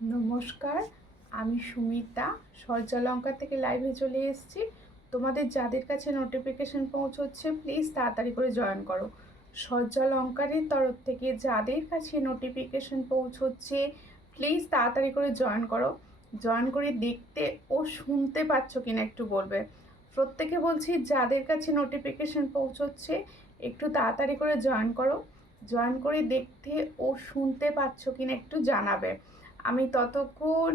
নমস্কার, আমি সুমিতা সূর্যালঙ্কা থেকে লাইভে চলে এসেছি। তোমাদের যাদের কাছে নোটিফিকেশন পৌঁছচ্ছে প্লিজ তাড়াতাড়ি করে জয়েন করো। সূর্যালঙ্কারের তরফ থেকে যাদের কাছে নোটিফিকেশন পৌঁছচ্ছে প্লিজ তাড়াতাড়ি করে জয়েন করো। জয়েন করে দেখতে ও শুনতে পাচ্ছ কিনা একটু বলবে। প্রত্যেকে বলছি যাদের কাছে নোটিফিকেশন পৌঁছচ্ছে একটু তাড়াতাড়ি করে জয়েন করো। জয়েন করে দেখতে ও শুনতে পাচ্ছ কিনা একটু জানাবে। আমি ততক্ষণ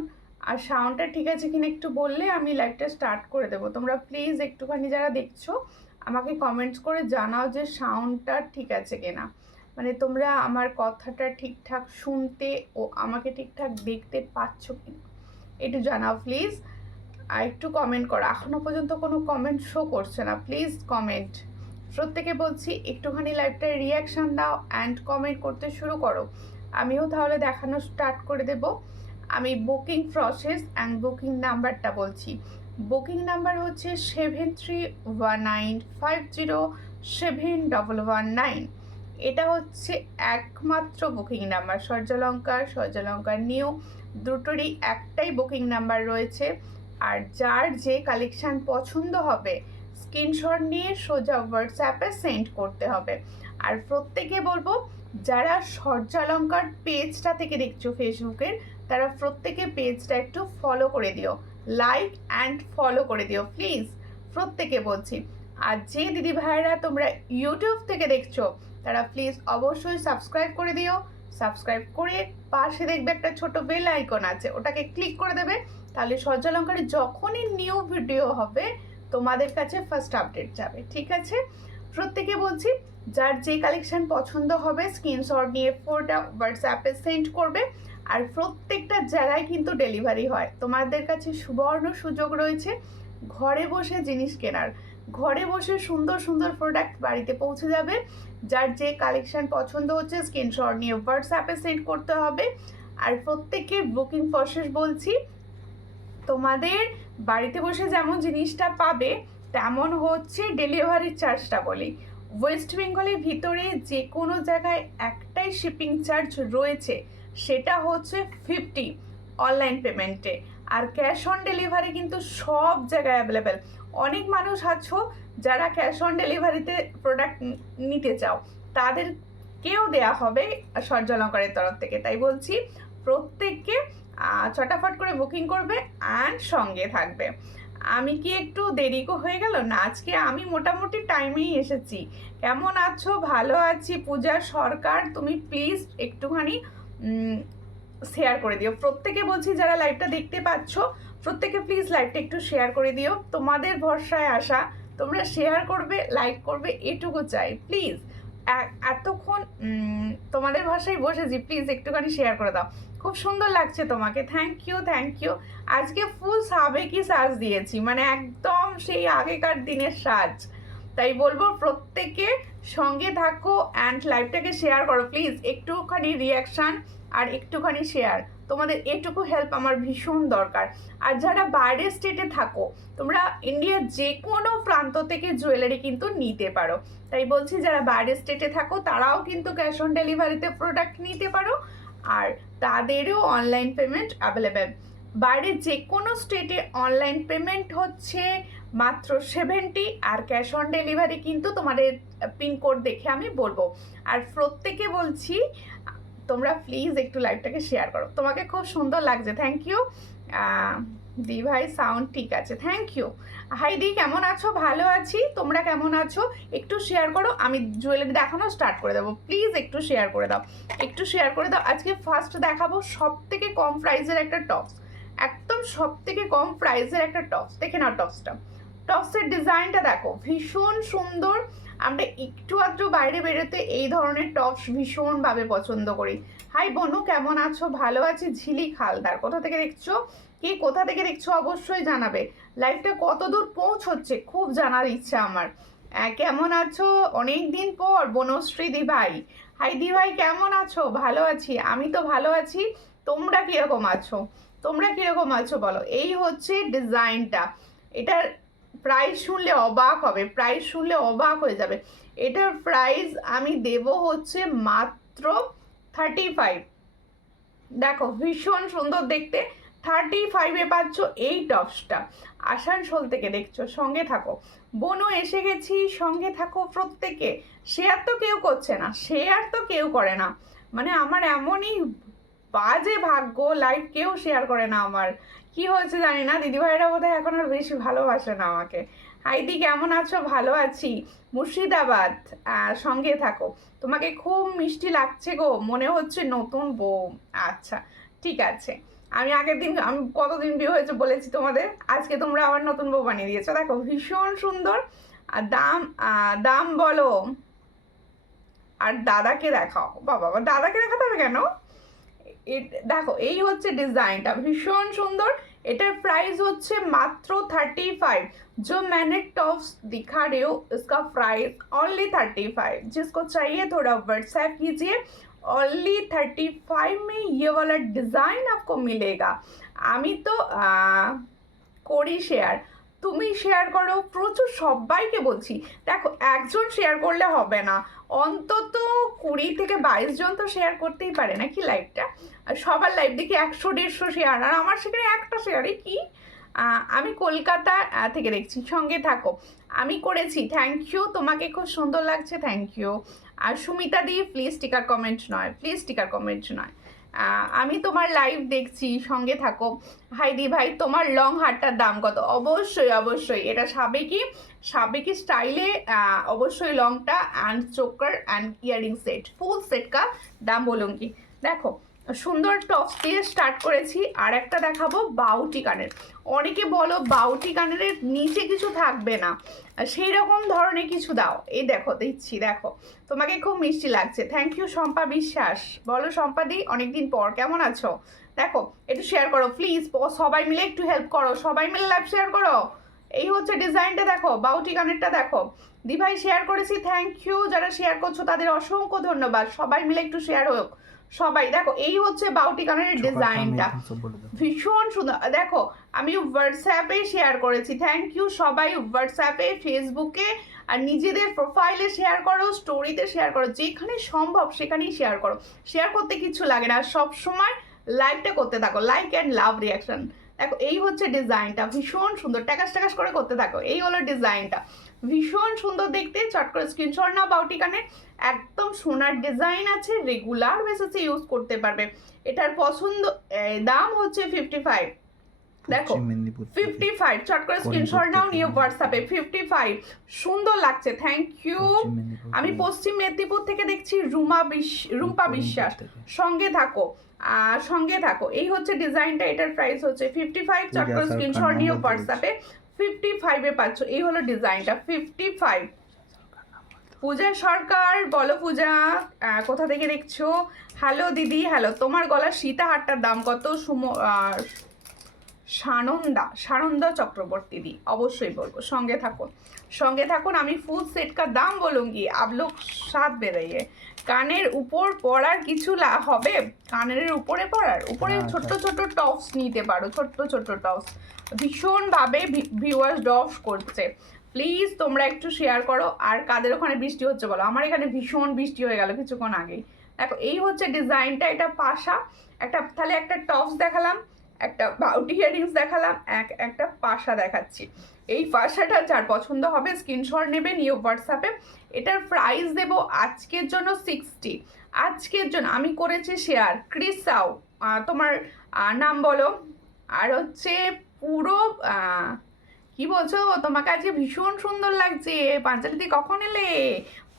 আর সাউন্ডটা ঠিক আছে কিনা একটু বললে আমি লাইভটা স্টার্ট করে দেবো। তোমরা প্লিজ একটুখানি যারা দেখছো আমাকে কমেন্টস করে জানাও যে সাউন্ডটা ঠিক আছে কিনা, মানে তোমরা আমার কথাটা ঠিকঠাক শুনতে ও আমাকে ঠিকঠাক দেখতে পাচ্ছ কিনা একটু জানাও প্লিজ। আর একটু কমেন্ট করো, এখনো পর্যন্ত কোনো কমেন্ট শো করছে না, প্লিজ কমেন্ট। প্রত্যেকে বলছি একটুখানি লাইভটায় রিয়াকশান দাও অ্যান্ড কমেন্ট করতে শুরু করো, আমিও তাহলে দেখানো স্টার্ট করে দেব। আমি বুকিং প্রসেস অ্যান্ড বুকিং নাম্বারটা বলছি। বুকিং নাম্বার হচ্ছে 7319507119। এটা হচ্ছে একমাত্র বুকিং নাম্বার। সূর্যালঙ্কার নিউ দুটোরই একটাই বুকিং নাম্বার রয়েছে। আর যার যে কালেকশান পছন্দ হবে স্ক্রিনশট নিয়ে সোজা হোয়াটসঅ্যাপে সেন্ড করতে হবে। আর প্রত্যেকে বলবো যারা সূর্যালঙ্কার পেজটা থেকে দেখছো ফেসবুকের, তারা প্রত্যেকে পেজটা একটু ফলো করে দিও, লাইক অ্যান্ড ফলো করে দিও প্লিজ, প্রত্যেকে বলছি। আর যে দিদি ভাইয়েরা তোমরা ইউটিউব থেকে দেখছো তারা প্লিজ অবশ্যই সাবস্ক্রাইব করে দিও। সাবস্ক্রাইব করে পাশে দেখবে একটা ছোট বেল আইকন আছে, ওটাকে ক্লিক করে দেবে, তাহলে সূর্যালঙ্কারে যখনই নিউ ভিডিও হবে তোমাদের কাছে ফার্স্ট আপডেট যাবে, ঠিক আছে? প্রত্যেকে বলছি যার যে কালেকশন পছন্দ হবে স্ক্রিনশট নিয়ে ফটোটা হোয়াটসঅ্যাপে সেন্ড করবে। আর প্রত্যেকটা জায়গায় কিন্তু ডেলিভারি হয়। তোমাদের কাছে সুবর্ণ সুযোগ রয়েছে ঘরে বসে জিনিস কেনার, ঘরে বসে সুন্দর সুন্দর প্রোডাক্ট বাড়িতে পৌঁছে যাবে। যার যে কালেকশন পছন্দ হচ্ছে স্ক্রিনশট নিয়ে হোয়াটসঅ্যাপে সেন্ড করতে হবে। আর প্রত্যেকের বুকিং প্রসেস বলছি, তোমাদের বাড়িতে বসে যেমন জিনিসটা পাবে তেমন হচ্ছে ডেলিভারি চার্জটা বলি। ওয়েস্ট বেঙ্গলের ভিতরে যে কোনো জায়গায় একটাই শিপিং চার্জ রয়েছে, সেটা হচ্ছে 50 অনলাইন পেমেন্টে। আর ক্যাশ অন ডেলিভারি কিন্তু সব জায়গায় অ্যাভেলেবেল। অনেক মানুষ আছো যারা ক্যাশ অন ডেলিভারিতে প্রোডাক্ট নিতে চাও, তাদেরকেও দেয়া হবে সূর্যালঙ্কারের তরফ থেকে। তাই বলছি প্রত্যেককে চটাফট করে বুকিং করবে অ্যান্ড সঙ্গে থাকবে। আমি কি একটু দেরি হয়ে গেল না? আজকে আমি মোটামুটি টাইমেই এসেছি। কেমন আছো? ভালো আছি। পূজা সরকার, তুমি প্লিজ একটুখানি শেয়ার করে দিও। প্রত্যেকে বলছি যারা লাইভটা দেখতে পাচ্ছ প্রত্যেকে প্লিজ লাইভটা একটু শেয়ার করে দিও। তোমাদের ভরসায় আসা, তোমরা শেয়ার করবে, লাইক করবে, এটুকু চাই প্লিজ। এতক্ষণ তোমাদের ভাষায় বসেছি, প্লিজ একটুখানি শেয়ার করে দাও। খুব সুন্দর লাগছে তোমাকে, থ্যাংক ইউ থ্যাংক ইউ। আজকে ফুল সাবেকি সাজ দিয়েছি, মানে একদম সেই আগেকার দিনের সাজ। তাই বলবো প্রত্যেকে সঙ্গে থাকো অ্যান্ড লাইভটাকে শেয়ার করো প্লিজ। একটুখানি রিয়াকশান আর একটুখানি শেয়ার, তোমাদের এটুকু হেল্প আমার ভীষণ দরকার। আর যারা বাইরের স্টেটে থাকো, তোমরা ইন্ডিয়ার যে কোনো প্রান্ত থেকে জুয়েলারি কিন্তু নিতে পারো। তাই বলছি যারা বাইরের স্টেটে থাকো তারাও কিন্তু ক্যাশ অন ডেলিভারিতে প্রোডাক্ট নিতে পারো, আর তাদেরও অনলাইন পেমেন্ট অ্যাভেলেবেল। বাইরে যে কোনো স্টেটে অনলাইন পেমেন্ট হচ্ছে মাত্র 70, আর ক্যাশ অন ডেলিভারি কিন্তু তোমাদের পিনকোড দেখে আমি বলবো। আর প্রত্যেকে বলছি তোমরা প্লিজ একটু লাইভটাকে শেয়ার করো। তোমাকে খুব সুন্দর লাগছে, থ্যাংক ইউ। দি ভাই সাউন্ড ঠিক আছে, থ্যাংক ইউ। হাই দি, কেমন আছো? ভালো আছি, তোমরা কেমন আছো? একটু শেয়ার করো, আমি জুয়েলারি দেখানো স্টার্ট করে দেবো। প্লিজ একটু শেয়ার করে দাও, একটু শেয়ার করে দাও। আজকে ফার্স্ট দেখাবো সব থেকে কম প্রাইসের একটা টপস, একদম সব থেকে কম প্রাইসের একটা টপস। দেখে নাও টপসটা, টপসের ডিজাইনটা দেখো ভীষণ সুন্দর। আমরা একটু আধটু বাইরে বেরোতে এই ধরনের টপস ভীষণভাবে পছন্দ করি। হাই বনু, কেমন আছো? ভালো আছি। ঝিলিক হালদার, কোথা থেকে দেখছো? কে কোথা থেকে দেখছো অবশ্যই জানাবে। লাইভটা কত দূর পৌঁছচ্ছে খুব জানার ইচ্ছা আমার। কেমন আছো? অনেক দিন পর বনশ্রী দি ভাই। হাই দি ভাই, কেমন আছো? ভালো আছি, আমি তো ভালো আছি। তোমরা কিরকম আছো? তোমরা কিরকম আছো বলো। এই হচ্ছে ডিজাইনটা, এটার প্রাইস শুনলে অবাক হবে, প্রাইস শুনলে অবাক হয়ে যাবে। এটার প্রাইস আমি দেব হচ্ছে মাত্র 35। দেখো ভীষণ সুন্দর দেখতে, 35-এ পাচ্ছ এই টপসটা। আসানসোল থেকে দেখছো, সঙ্গে থাকো। বোনও এসে গেছি, সঙ্গে থাকো প্রত্যেকে। শেয়ার তো কেউ করছে না, শেয়ার তো কেউ করে না, মানে আমার এমনই বাজে ভাগ্য, লাইভ কেউ শেয়ার করে না। আমার কি হয়েছে জানি না, দিদিভাইরা বোধহয় এখন আর বেশি ভালোবাসে না আমাকে। হাইদি কেমন আছো? ভালো আছি। মুর্শিদাবাদ, সঙ্গে থাকো। তোমাকে খুব মিষ্টি লাগছে গো, মনে হচ্ছে নতুন বউ। আচ্ছা ঠিক আছে, আমি আগের দিন, আমি কতদিন বিয়ে হয়েছে বলেছি তোমাদের, আজকে তোমরা আবার নতুন বউ বানিয়ে দিয়েছো। দেখো ভীষণ সুন্দর। আর দাম বলো। আর দাদাকে দেখাও। বাবা, দাদাকে দেখাতে হবে কেন? দেখো এই হচ্ছে ডিজাইনটা, ভীষণ সুন্দর। এটার प्राइस হচ্ছে মাত্র 35। जो मैंने टॉप्स दिखा रही हूँ इसका प्राइस ओनली 35। जिसको चाहिए थोड़ा व्हाट्सएप कीजिए। ओनली 35 में ये वाला डिज़ाइन आपको मिलेगा। আমি তো করি শেয়ার, তুমি শেয়ার করো প্রচুর, সবাইকে বলছি। দেখো একজন শেয়ার করলে হবে না, অন্তত 20 থেকে 22 জন তো শেয়ার করতেই পারে নাকি লাইভটা। সবার লাইভ দেখি 100-150 শেয়ার, আর আমার সেখানে একটা শেয়ারে কি। আমি কলকাতা থেকে দেখছি, সঙ্গে থাকো। আমি করেছি, থ্যাংক ইউ, তোমাকে খুব সুন্দর লাগছে, থ্যাংক ইউ। আর Sumita di please sticker comment নয়, প্লিজ স্টিকার কমেন্ট নয়। আমি তোমার লাইভ দেখছি, সঙ্গে থাকো। হাইদি ভাই তোমার লং হারটার দাম কত? অবশ্যই অবশ্যই, এটা সাবেকি স্টাইলে অবশ্যই লংটা and choker and earring set, full set কা দাম বলুন কি। দেখো সুন্দর টপস দিয়ে স্টার্ট করেছি, আর একটা দেখাবো বাউটি কানের। অনেকে বলো বাউটি কানের নিচে কিছু থাকবে না, সেই রকম ধরনের কিছু দাও। এই দেখো দিচ্ছি, দেখো তোমাকে খুব মিষ্টি লাগছে, থ্যাংক ইউ শম্পা বিশ্বাস। বলো শম্পাদি, অনেকদিন পর, কেমন আছো? দেখো একটু শেয়ার করো প্লিজ, সবাই মিলে একটু হেল্প করো, সবাই মিলে লাইভ শেয়ার করো। এই হচ্ছে ডিজাইনটা, দেখো বাউটি কানেরটা দেখো। দিভাই শেয়ার করেছি, থ্যাংক ইউ। যারা শেয়ার করছো তাদের অসংখ্য ধন্যবাদ, সবাই মিলে একটু শেয়ার হোক সবাই। দেখো এই হচ্ছে বাউটি কানের ডিজাইনটা, ভীষণ সুন্দর। দেখো আমি হোয়াটসঅ্যাপে শেয়ার করেছি, থ্যাংক ইউ সবাই। হোয়াটসঅ্যাপে, ফেসবুকে, আর নিজেদের প্রোফাইলে শেয়ার করো, স্টোরিতে শেয়ার করো, যেখানে সম্ভব সেখানেই শেয়ার করো। শেয়ার করতে কিছু লাগে না, সব সময় লাইকটা করতে থাকো, লাইক অ্যান্ড লাভ রিয়াকশন। দেখো এই হচ্ছে ডিজাইনটা, ভীষণ সুন্দর, টাকাস করে করতে থাকো। এই হলো ডিজাইনটা, ভীষণ সুন্দর দেখতে। চট করে স্ক্রিনশট নাও। বাউটি কানে একদম সোনার ডিজাইন আছে, রেগুলার বেসিসে ইউজ করতে পারবে। এটার পছন্দ, দাম হচ্ছে 55। দেখো 55, চট করে স্ক্রিনশট নাও, নিয়ে হোয়াটসঅ্যাপে। 55 সুন্দর লাগছে, থ্যাংক ইউ। আমি পশ্চিম মেদিনীপুর থেকে দেখছি, রুম্পা বিশ্বাস, সঙ্গে থাকো, সঙ্গে থাকো। এই হচ্ছে ডিজাইনটা, এটার প্রাইস হচ্ছে 55। চট করে স্ক্রিনশট নিয়ে হোয়াটসঅ্যাপে। 55-এ পাচ্ছ, এই হলো ডিজাইনটা, 55। পূজা সরকার, বলো পূজা, কোথা থেকে দেখছো? হ্যালো দিদি, হ্যালো। তোমার গলার সীতাহারটার দাম কত? সানন্দা চক্রবর্তী দি, অবশ্যই বলবো, সঙ্গে থাকুন। আমি ফুল সেট কা দাম বলুঙ্গি, आप लोग साथ में रहिए। কানের উপর পরার কিছু হবে? কানের উপরে পরার, উপরে ছোট্ট ছোট্ট টপস নিতে পারো, ছোট্ট টপস। ভীষণভাবে ভিউয়ার্স ডফ করছে, প্লিজ তোমরা একটু শেয়ার করো। আর কাদের ওখানে বৃষ্টি হচ্ছে বলো? আমার এখানে ভীষণ বৃষ্টি হয়ে গেল কিছুক্ষণ আগেই। দেখো এই হচ্ছে ডিজাইনটা, এটা পাশা একটা, তাহলে একটা টপস দেখালাম, একটা বাউটি ইয়ারিংস দেখালাম, একটা পাশা দেখাচ্ছি। এই পাশাটা যার পছন্দ হবে স্ক্রিনশট নেবে, নিয়ে হোয়াটসঅ্যাপে। এটার প্রাইস দেবো আজকের জন্য 60। আজকের জন্য আমি করেছি শেয়ার। ক্রিসাও, তোমার নাম বলো। আর হচ্ছে পুরো কি বলছো, তোমাকে আজকে ভীষণ সুন্দর লাগছে। পাঞ্জাবিতে কখন এলে?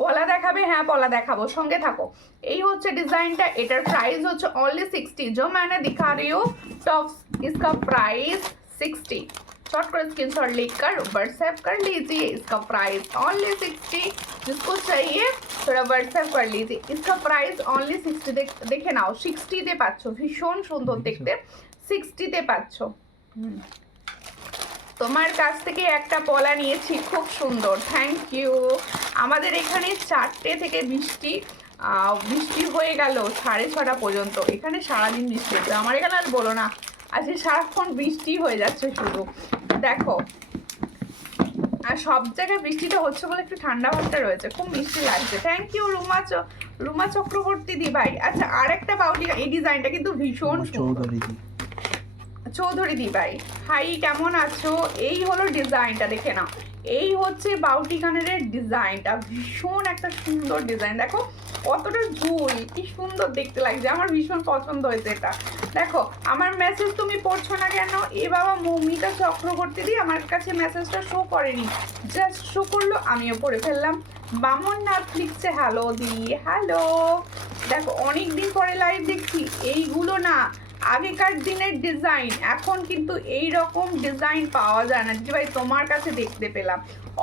পলা দেখাবে? হ্যাঁ পলা দেখাবো, সঙ্গে থাকো। এই হচ্ছে ডিজাইনটা, এটার প্রাইস হচ্ছে অনলি 60। जो मैंने दिखा रही हूँ टॉप्स, इसका प्राइस 60। शॉर्ट कर स्क्रीनशॉट लेकर व्हाट्सएप कर लीजिए। इसका प्राइस ओनली 60। जिसको चाहिए थोड़ा व्हाट्सएप कर लीजिए। इसका प्राइस ओनली 60। দেখে নাও, 60-তে পাচ্ছ, ভীষণ সুন্দর দেখতে, 60-তে পাচ্ছ। তোমার কাছ থেকে একটা পলা নিয়েছি, খুব সুন্দর, থ্যাংক ইউ। আমাদের এখানে 4টে থেকে বৃষ্টি হয়ে গেল 6:30 পর্যন্ত। এখানে সারাদিন বৃষ্টি হচ্ছে, আমার এখানে আর বলো না, আজকে সারাক্ষণ বৃষ্টি হয়ে যাচ্ছে শুধু। দেখো আর সব জায়গায় বৃষ্টিটা হচ্ছে বলে একটু ঠান্ডা ভাবটা রয়েছে, খুব মিষ্টি লাগছে। থ্যাংক ইউ রুমা চক্রবর্তী দি ভাই। আচ্ছা আর একটা বাউটি, এই ডিজাইনটা কিন্তু ভীষণ চৌধুরী দি ভাই, হাই কেমন আছো? এই হলো ডিজাইনটা, দেখে নাও। এই হচ্ছে বাউটি কানের ডিজাইনটা, ভীষণ একটা সুন্দর ডিজাইন। দেখো কতটা ঝুল, কি সুন্দর দেখতে লাগছে, আমার ভীষণ পছন্দ হয়েছে এটা। দেখো আমার মেসেজ তুমি পড়ছো না কেন? এ বাবা মৌমিতা চক্রবর্তী দি আমার কাছে মেসেজটা শো করেনি, জাস্ট শো করলো, আমিও পড়ে ফেললাম। বামননাথ লিখছে হ্যালো দি, হ্যালো। দেখো অনেক দিন পরে লাইভ দেখছি, এইগুলো না আগেকার দিনের ডিজাইন, এখন কিন্তু এই রকম ডিজাইন পাওয়া যায় না। দিদি ভাই তোমার কাছে দেখতে পেলাম।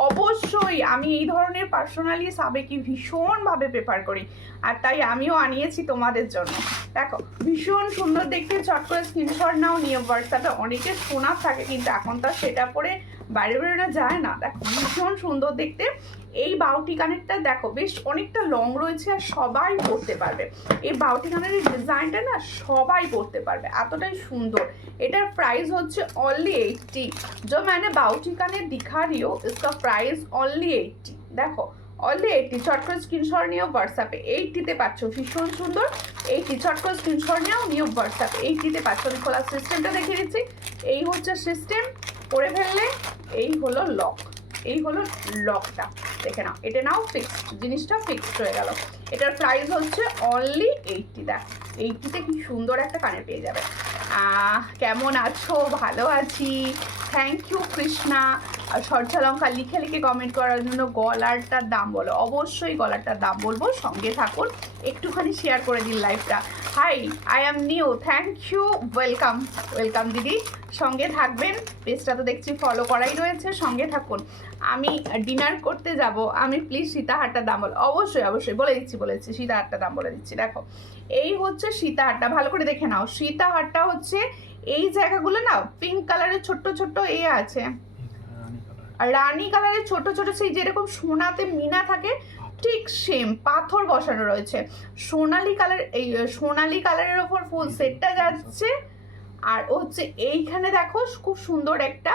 অবশ্যই আমি এই ধরনের পার্সোনালি সাবেকি ভীষণভাবে প্রেফার করি, আর তাই আমিও আনিয়েছি তোমাদের জন্য। দেখো ভীষণ সুন্দর দেখতে, চট করে স্ক্রিনশট নাও, নিয়ে হোয়াটসঅ্যাপে অনেকে শোনা থাকে, কিন্তু এখন তো সেটা পরে বাইরে বেরোনো যায় না। দেখো ভীষণ সুন্দর দেখতে। এই বাউটি কানেরটা দেখো বেশ অনেকটা লং রয়েছে, আর সবাই পরতে পারবে। এই বাউটি কানের ডিজাইনটা না সবাই পরতে পারবে, এতটাই সুন্দর। এটার প্রাইস হচ্ছে অনলি 80। जो मैंने बाउटी काने दिखा रही हो इसका प्राइस অনলি 80। দেখো অনলি 80, চট করে স্ক্রিনশট নিও হোয়াটসঅ্যাপে। 80তে পাচ্ছ, ভীষণ সুন্দর। 80 চট করে স্ক্রিনশট নিও হোয়াটসঅ্যাপে, 80তে পাচ্ছ। আমি খোলার সিস্টেমটা দেখিয়ে দিচ্ছি। এই হচ্ছে সিস্টেম, পরে ফেললে এই হলো লক, এই হলো লকটা, দেখে নাও। এটা নাও ফিক্সড, জিনিসটা ফিক্সড হয়ে গেল। এটার প্রাইস হচ্ছে অনলি 80। দেখ 80তে কি সুন্দর একটা কানে পেয়ে যাবে। কেমন আছো? ভালো আছি, থ্যাংক ইউ কৃষ্ণা। আর সরঝালঙ্কা লিখে লিখে কমেন্ট করার জন্য। গলারটার দাম বলো, অবশ্যই গলারটার দাম বলবো, সঙ্গে থাকুন। একটুখানি শেয়ার করে দিন লাইভটা। Hi I am new, thank you, welcome welcome দিদি, সঙ্গে থাকবেন। পেজটা তো দেখছি ফলো করাই রয়েছে, সঙ্গে থাকুন। আমি ডিনার করতে যাব, আমি প্লিজ সীতাহারটার দাম বলো। অবশ্যই অবশ্যই বলে দিচ্ছি, সীতাহারটার দাম বলে দিচ্ছি। দেখো এই হচ্ছে সীতাহারটা, ভালো করে দেখে নাও। সীতাহারটা হচ্ছে এই জায়গাগুলো না পিঙ্ক কালারের ছোট্ট ছোট্ট আছে, রানী কালারের ছোট ছোট, সেই যেরকম সোনাতে মিনা থাকে ঠিক সেম পাথর বসানো রয়েছে। সোনালি কালার, এই সোনালি কালারের ওপর ফুল সেটটা যাচ্ছে। আর হচ্ছে এইখানে দেখো খুব সুন্দর একটা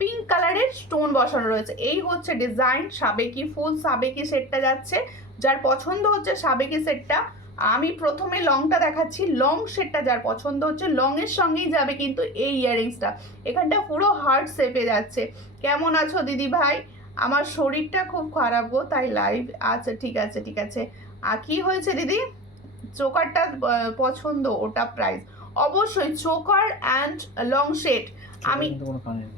পিঙ্ক কালারের স্টোন বসানো রয়েছে। এই হচ্ছে ডিজাইন, সাবেকি ফুল সাবেকি সেটটা যাচ্ছে। যার পছন্দ হচ্ছে সাবেকি সেটটা, আমি প্রথমে লংটা দেখাচ্ছি। লং সেটটা যার পছন্দ হচ্ছে, লং এর সঙ্গেই যাবে কিন্তু এই ইয়াররিংসটা, এখানটা পুরো হার্ট শেপে যাচ্ছে। কেমন আছো দিদি ভাই? আমার শরীরটা খুব খারাপ গো, তাই লাইভ। আচ্ছা ঠিক আছে ঠিক আছে। কি হয়েছে দিদি? চোকারটা পছন্দ, ওটা প্রাইস অবশ্যই। চোকার অ্যান্ড লং সেট আমি,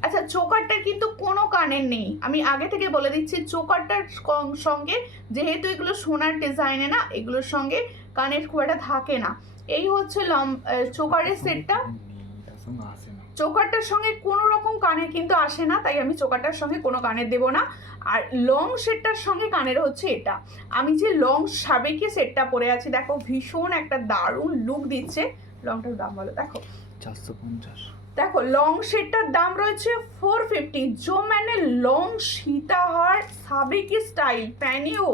আচ্ছা চোকারটার কিন্তু কোনো কানের নেই, আমি আগে থেকে বলে দিচ্ছি। চোকারটার সঙ্গে, যেহেতু এগুলো সোনার ডিজাইনে না, এগুলোর সঙ্গে কানের খুব একটা থাকে না। এই হচ্ছে চোকারের সেটটা, চোকারটার সঙ্গে কোনো রকম কানের কিন্তু আসে না, তাই আমি চোকারটার সঙ্গে কোনো কানের দেবো না। আর লং সেটটার সঙ্গে কানের হচ্ছে এটা। আমি যে লং সাবেকি সেটটা পরে আছি, দেখো ভীষণ একটা দারুণ লুক দিচ্ছে। লংটার দাম বলো। দেখো 450। দেখো লং সেটটার দাম রয়েছে 450। जो मैंने लॉन्ग सीताहार साबिकी स्टाइल पहनी हो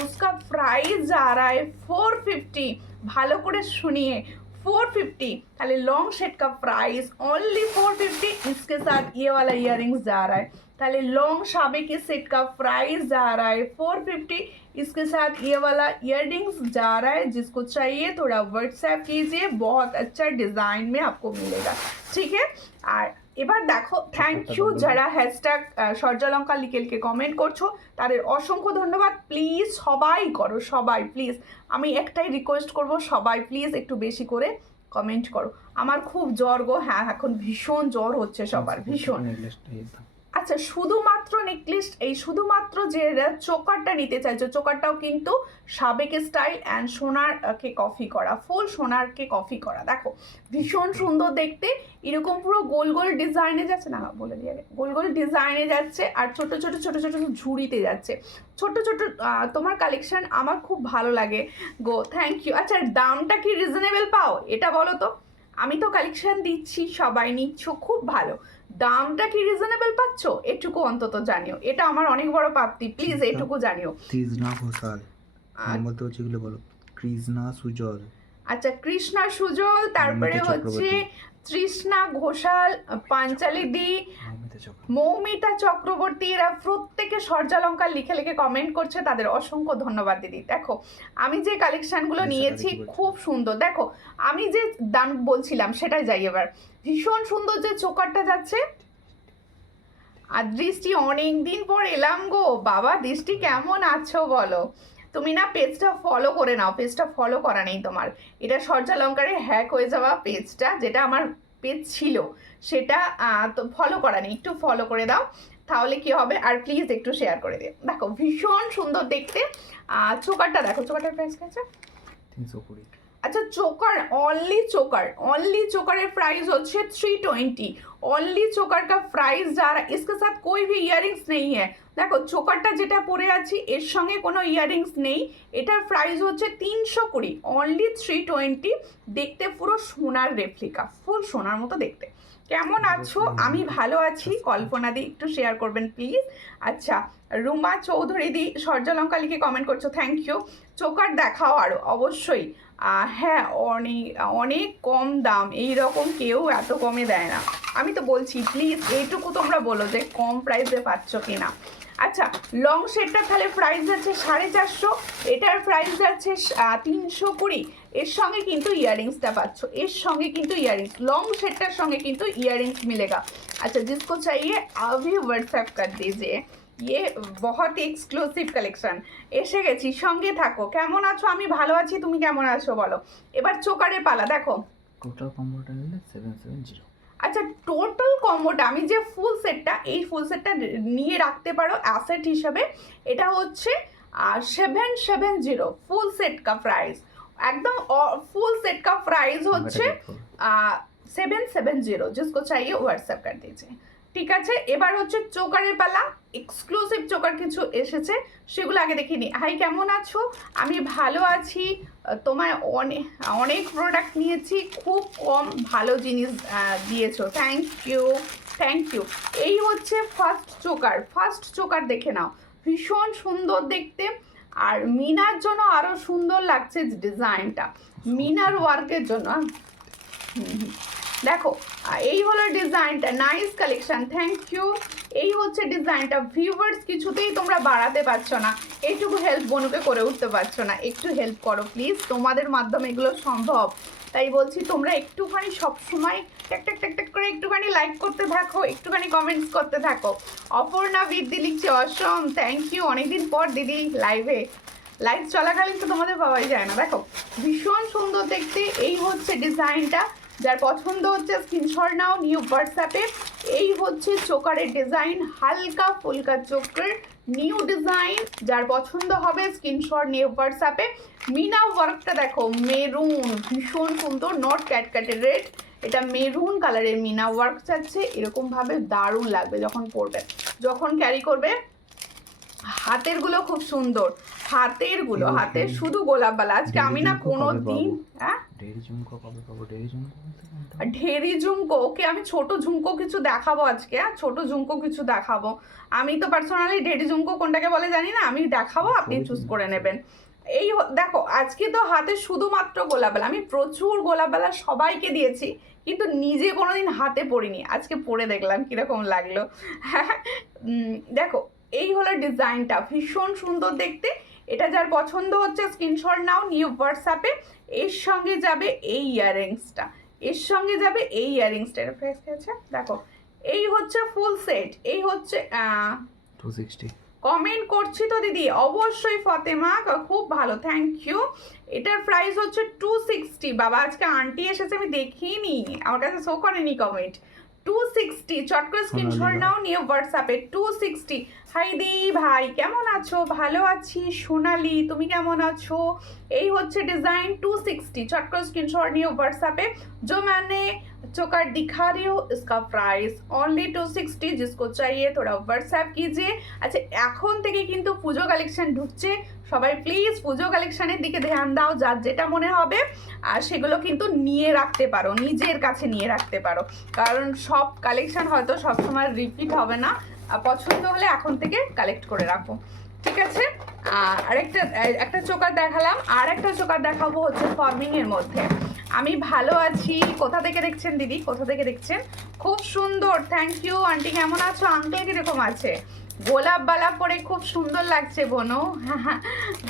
उसका प्राइस जा रहा है 450। ভালো করে শুনিয়ে 450। ताले लॉन्ग सेट का प्राइस ओनली 450। इसके साथ ये वाला इयररिंग्स जा रहा है। ताले लॉन्ग साबिकी सेट का प्राइस जा रहा है 450। इसके साथ ये वाला इयररिंग्स जा रहा है। जिसको चाहिए थोड़ा व्हाट्सएप कीजिए, बहुत अच्छा डिज़ाइन में आपको मिलेगा, ठीक है। আর এবার দেখো, থ্যাংক ইউ যারা হ্যাশট্যাগ সরজালঙ্কা লিখে লিখে কমেন্ট করছো, তাদের অসংখ্য ধন্যবাদ। প্লিজ সবাই করো, সবাই প্লিজ, আমি একটাই রিকোয়েস্ট করব, সবাই প্লিজ একটু বেশি করে কমেন্ট করো। আমার খুব জ্বর গো, হ্যাঁ এখন ভীষণ জ্বর হচ্ছে সবার, ভীষণ। আচ্ছা শুধুমাত্র নেকলেস, এই শুধুমাত্র যে চোকারটা নিতে চাইছো, চোকারটাও কিন্তু সাবেকি স্টাইল অ্যান্ড সোনারকে কফি করা, ফুল সোনারকে কফি করা। দেখো ভীষণ সুন্দর দেখতে, এরকম পুরো গোল গোল ডিজাইনে যাচ্ছে না, বলে দিয়ে গোল গোল ডিজাইনে যাচ্ছে, আর ছোট ছোট ছোট ছোট ঝুড়িতে যাচ্ছে, ছোট ছোট। তোমার কালেকশন আমার খুব ভালো লাগে গো, থ্যাংক ইউ। আচ্ছা দামটা কি রিজনেবল পাও এটা বলো তো? আমি তো কালেকশন দিচ্ছি, সবাই নিচ্ছ, খুব ভালো। দামটা কি রিজনেবল পাচ্ছ? এটুকু অন্তত জানিও, এটা আমার অনেক বড় প্রাপ্তি, প্লিজ এটুকু জানিও। কৃষ্ণা ঘোষাল, আমার তো যেগুলো বলো, কৃষ্ণা সুজল, আচ্ছা কৃষ্ণা সুজল, তারপরে হচ্ছে তৃষ্ণা ঘোষাল, পাঞ্চালি দি, মৌমিতা চক্রবর্তী, এরা প্রত্যেকে সূর্যালঙ্কার লিখে লিখে কমেন্ট করছে, তাদের অসংখ্য ধন্যবাদ দিদি। দেখো আমি যে কালেকশনগুলো নিয়েছি খুব সুন্দর, দেখো আমি যে দাম বলছিলাম সেটাই যাই এবার। ভীষণ সুন্দর যে চোকারটা যাচ্ছে। আর দৃষ্টি অনেক দিন পর এলাম গো বাবা, দৃষ্টি কেমন আছো বলো? তুমি না পেজটা ফলো করে নাও, পেজটা ফলো করা নেই তোমার। এটা সূর্যালঙ্কারে হ্যাক হয়ে যাওয়া পেজটা, যেটা আমার পেজ ছিল সেটা তো ফলো করা নেই, একটু ফলো করে দাও তাহলে কি হবে। আর প্লিজ একটু শেয়ার করে দিও। দেখো ভীষণ সুন্দর দেখতে। চোকারটা দেখো, চোকারটার প্রাইস কত? 320। अच्छा चोकर ओनली चोकर प्राइस होच्छे 320। ओनली चोकर का प्राइस जा रहा है, इसके साथ कोई भी इयरिंग्स नहीं है। देखो चोकरটা যেটা পরে আছি এর সঙ্গে কোনো ইয়ারিংস নেই, এটার প্রাইস হচ্ছে 320, অনলি 320। দেখতে পুরো সোনার রেপ্লিকা, ফুল সোনার মতো দেখতে। কেমন আছো? আমি ভালো আছি। কল্পনা দি একটু শেয়ার করবেন প্লিজ। আচ্ছা রুমা চৌধুরী দি সূর্যালঙ্কা লিখে কমেন্ট করছো, থ্যাংক ইউ। চোকার দেখাও আরও অবশ্যই। হ্যাঁ অনেক অনেক কম দাম, এই রকম কেউ এত কমে দেয় না। আমি তো বলছি প্লিজ এইটুকু তোমরা বলো যে কম প্রাইসে পাচ্ছ কি না। আচ্ছা লং সেটটা তাহলে প্রাইস যাচ্ছে 450, এটার প্রাইস যাচ্ছে 320। এর সঙ্গে কিন্তু ইয়ারিংসটা পাচ্ছ, এর সঙ্গে কিন্তু ইয়ারিংস, লং সেটটার সঙ্গে কিন্তু ইয়ারিংস मिलेगा। अच्छा जिसको चाहिए अभी व्हाट्सएप कर दीजिए, ये बहुत ही এক্সক্লুসিভ কালেকশন। এসে গেছি, সঙ্গে থাকো। কেমন আছো? আমি ভালো আছি, তুমি কেমন আছো বলো। এবার চোকারে পালা। দেখো টোটাল কম্বোটা নিলে 770। আচ্ছা টোটাল কম্বোটা আমি যে ফুল সেটটা, এই ফুল সেটটা নিয়ে রাখতে পারো অ্যাসেট হিসাবে। এটা হচ্ছে 770 ফুল সেট কা প্রাইস, একদম ফুল সেट का प्राइस হচ্ছে 770। जिसको चाहिए व्हाट्सएप कर दीजिए, ঠিক আছে। এবার হচ্ছে চোকারের পালা। এক্সক্লুসিভ চোকার কিছু এসেছে, সেগুলো আগে দেখে নিই। হাই কেমন আছো? আমি ভালো আছি। তোমায় অনেক অনেক প্রোডাক্ট নিয়েছি, খুব কম ভালো জিনিস দিয়েছো, থ্যাংক ইউ থ্যাংক ইউ। এই হচ্ছে ফার্স্ট চোকার দেখে নাও, ভীষণ সুন্দর দেখতে। আর মিনার জন্য আরও সুন্দর লাগছে ডিজাইনটা, মিনার ওয়ার্কের জন্য। দেখো এই হলো ডিজাইনটা, নাইস কালেকশন, থ্যাংক ইউ। এই হচ্ছে ডিজাইনটা। ভিউয়ার্স কিছুতেই তোমরা বাড়াতে পারছো না, এইটুকু হেল্প বনুকে করে উঠতে পারছো না, একটু হেল্প করো প্লিজ, তোমাদের মাধ্যমে এগুলো সম্ভব। তাই বলছি তোমরা একটুখানি সবসময় ট্যাক ট্যাক ট্যাক ট্যাক করে একটুখানি লাইক করতে থাকো, একটুখানি কমেন্টস করতে থাকো। অপর্ণা বৃদ্ধি লিখছে অসম, থ্যাংক ইউ। অনেকদিন পর দিদি লাইভ চলাকালীন তো তোমাদের পাওয়াই যায় না। দেখো ভীষণ সুন্দর দেখতে। এই হচ্ছে ডিজাইনটা, যার পছন্দ হচ্ছে স্ক্রিনশট নাও, নিউ হোয়াটসঅ্যাপে। এই হচ্ছে চোকারের ডিজাইন, হালকা ফুলকা চোকার নিউ ডিজাইন, যার পছন্দ হবে স্ক্রিনশট নিউ হোয়াটসঅ্যাপে। মিনা ওয়ার্কটা দেখো, মেরুন, ভীষণ সুন্দর, নট ক্যাটক্যাটের রেড, এটা মেরুন কালারের মিনা ওয়ার্ক চাচ্ছে। এরকমভাবে দারুণ লাগবে যখন পরবে, যখন ক্যারি করবে। হাতেরগুলো খুব সুন্দর, হাতের শুধু গোলাপবালা। আজকে আমি না কোনো দিন ঢেরি ঝুমকো, ওকে আমি ছোট ঝুমকো কিছু দেখাবো আজকে, ছোট ঝুমকো কিছু দেখাবো। আমি তো পার্সোনালি ঢেরি ঝুমকো কোনটাকে বলে জানি না, আমি দেখাবো, আপনি চুজ করে নেবেন। এই দেখো আজকে তো হাতে শুধুমাত্র গোলাপবালা, আমি প্রচুর গোলাপবালা সবাইকে দিয়েছি, কিন্তু নিজে কোনোদিন হাতে পরিনি, আজকে পরে দেখলাম কীরকম লাগলো। দেখো এই হলো ডিজাইনটা, ভীষণ সুন্দর দেখতে। এটা যার পছন্দ হচ্ছে স্ক্রিনশট নাও, নিউ হোয়াটসঅ্যাপে। এর সঙ্গে যাবে এই ইয়াররিংসটা, এর প্রাইস কি আছে দেখো। এই হচ্ছে ফুল সেট, এই হচ্ছে 260। কমেন্ট করছি তো দিদি, অবশ্যই ফতেমা, খুব ভালো, থ্যাংক ইউ। এটার প্রাইস হচ্ছে 260। বাবা আজকে আন্টি এসেছে, আমি দেখিনি, আমার কাছে শো করেনি কমেন্ট। 260 চট করে স্ক্রিনশট নাও, নিউ হোয়াটসঅ্যাপে 260। হাই দি ভাই কেমন আছো? ভালো আছি। সোনালি তুমি কেমন আছো? এই হচ্ছে ডিজাইন 260, চট করে স্ক্রিনশট নিউ হোয়াটসঅ্যাপে। जो मैंने चोकर दिखा रही हूँ इसका प्राइस ओनली 260। जिसको चाहिए थोड़ा व्हाट्सঅ্যাপ कीजिए। আচ্ছা এখন থেকে কিন্তু পুজো কালেকশন ঢুকছে, সবাই প্লিজ পুজো কালেকশনের দিকে ধ্যান দাও, যার যেটা মনে হবে আর সেগুলো কিন্তু নিয়ে রাখতে পারো, নিজের কাছে নিয়ে রাখতে পারো, কারণ সব কালেকশন হয়তো সবসময় রিপিট হবে না। পছন্দ হলে এখন থেকে কালেক্ট করে রাখো, ঠিক আছে। একটা চোকার দেখালাম, আর একটা চোকার দেখাবো হচ্ছে ফর্মিং এর মধ্যে। আমি ভালো আছি। কোথা থেকে দেখছেন দিদি, কোথা থেকে দেখছেন? খুব সুন্দর, থ্যাংক ইউ। আন্টি কেমন আছো? আঙ্কেল কিরকম আছে? গোলাপবালা পরে খুব সুন্দর লাগছে বোনো।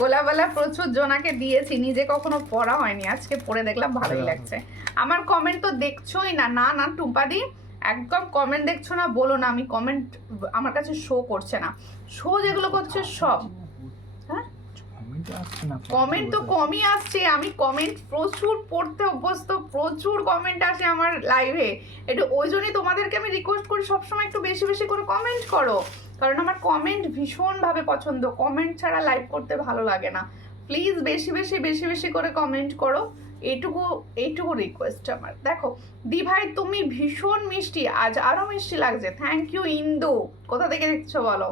গোলাপবালা প্রচুর জনাকে দিয়েছি, নিজে কখনো পরা হয়নি, আজকে পরে দেখলাম ভালোই লাগছে। আমার কমেন্ট তো দেখছোই না। না না টুম্পাদি, একদম কমেন্ট দেখছো না বলো না, আমি কমেন্ট আমার কাছে শো করছে না। শো যেগুলো করছে সব, হ্যাঁ কমেন্ট তো কমই আসছে। আমি কমেন্ট প্রচুর পড়তে অভ্যস্ত, প্রচুর কমেন্ট আসে আমার লাইভে। একটু ওই জন্যই তোমাদেরকে আমি রিকোয়েস্ট করি সবসময় একটু বেশি বেশি করে কমেন্ট করো, কারণ আমার কমেন্ট ভীষণভাবে পছন্দ। কমেন্ট ছাড়া লাইভ করতে ভালো লাগে না। প্লিজ বেশি বেশি বেশি বেশি করে কমেন্ট করো, এইটুকু রিকোয়েস্ট আমার। দেখো দি ভাই তুমি ভীষণ মিষ্টি, আজ আরো মিষ্টি লাগছে। থ্যাংক ইউ ইন্দু। কোথা থেকে দেখছো বলো?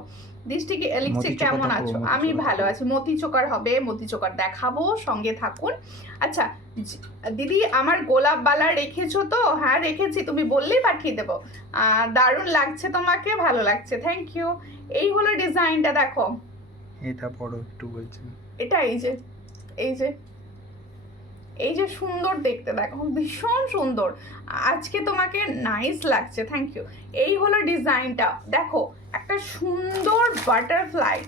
দৃষ্টিকে লিখছে কেমন আছো? আমি ভালো আছি। মতি চোকার হবে, মতি চোকার দেখাবো, সঙ্গে থাকুন। আচ্ছা দিদি আমার গোলাপ বালা রেখেছো তো? হ্যাঁ রেখেছি, তুমি বললেই পাঠিয়ে দেবো। দারুণ লাগছে তোমাকে, ভালো লাগছে, থ্যাংক ইউ। এই হলো ডিজাইনটা, দেখো এটা পড়ো একটু বলছেন। এটা এই যে সুন্দর দেখতে, দেখো ভীষণ সুন্দর, আজকে তোমাকে নাইস লাগছে, থ্যাংক ইউ। এই হলো ডিজাইনটা, দেখো একটা সুন্দর বাটারফ্লাই,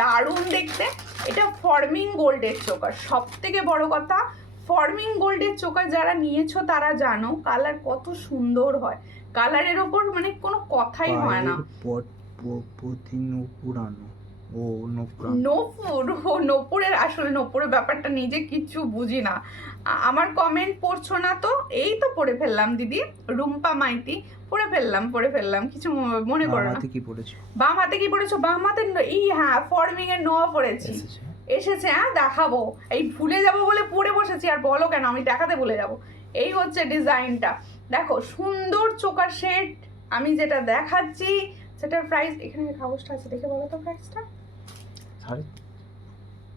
দারুণ দেখতে। এটা ফর্মিং গোল্ডের চোকার, সব থেকে বড় কথা ফর্মিং গোল্ডের চোকার যারা নিয়েছো তারা জানো কালার কত সুন্দর হয়। কালারের ওপর মানে কোনো কথাই হয় না। নপুরের আসলে নপুরের ব্যাপারটা নিজে কিচ্ছু বুঝি না। আমার কমেন্ট পড়ছো না তো? এই তো পড়ে ফেললাম দিদি, রুম্পা মাইতি, পড়ে ফেললাম, কিছু মনে করো না। কি পড়েছো? বাম হাতে কি পড়েছো? বাম হাতে হ্যাঁ ফর্মিং এর নোয়া পড়েছি, এসেছে। হ্যাঁ দেখাবো, এই ভুলে যাবো বলে পড়ে বসেছি, আর বলো কেন আমি দেখাতে ভুলে যাবো। এই হচ্ছে ডিজাইনটা, দেখো সুন্দর চোকার সেট। আমি যেটা দেখাচ্ছি সেটার প্রাইস এখানে কাগজটা আছে, দেখে বলো তো প্রাইসটা।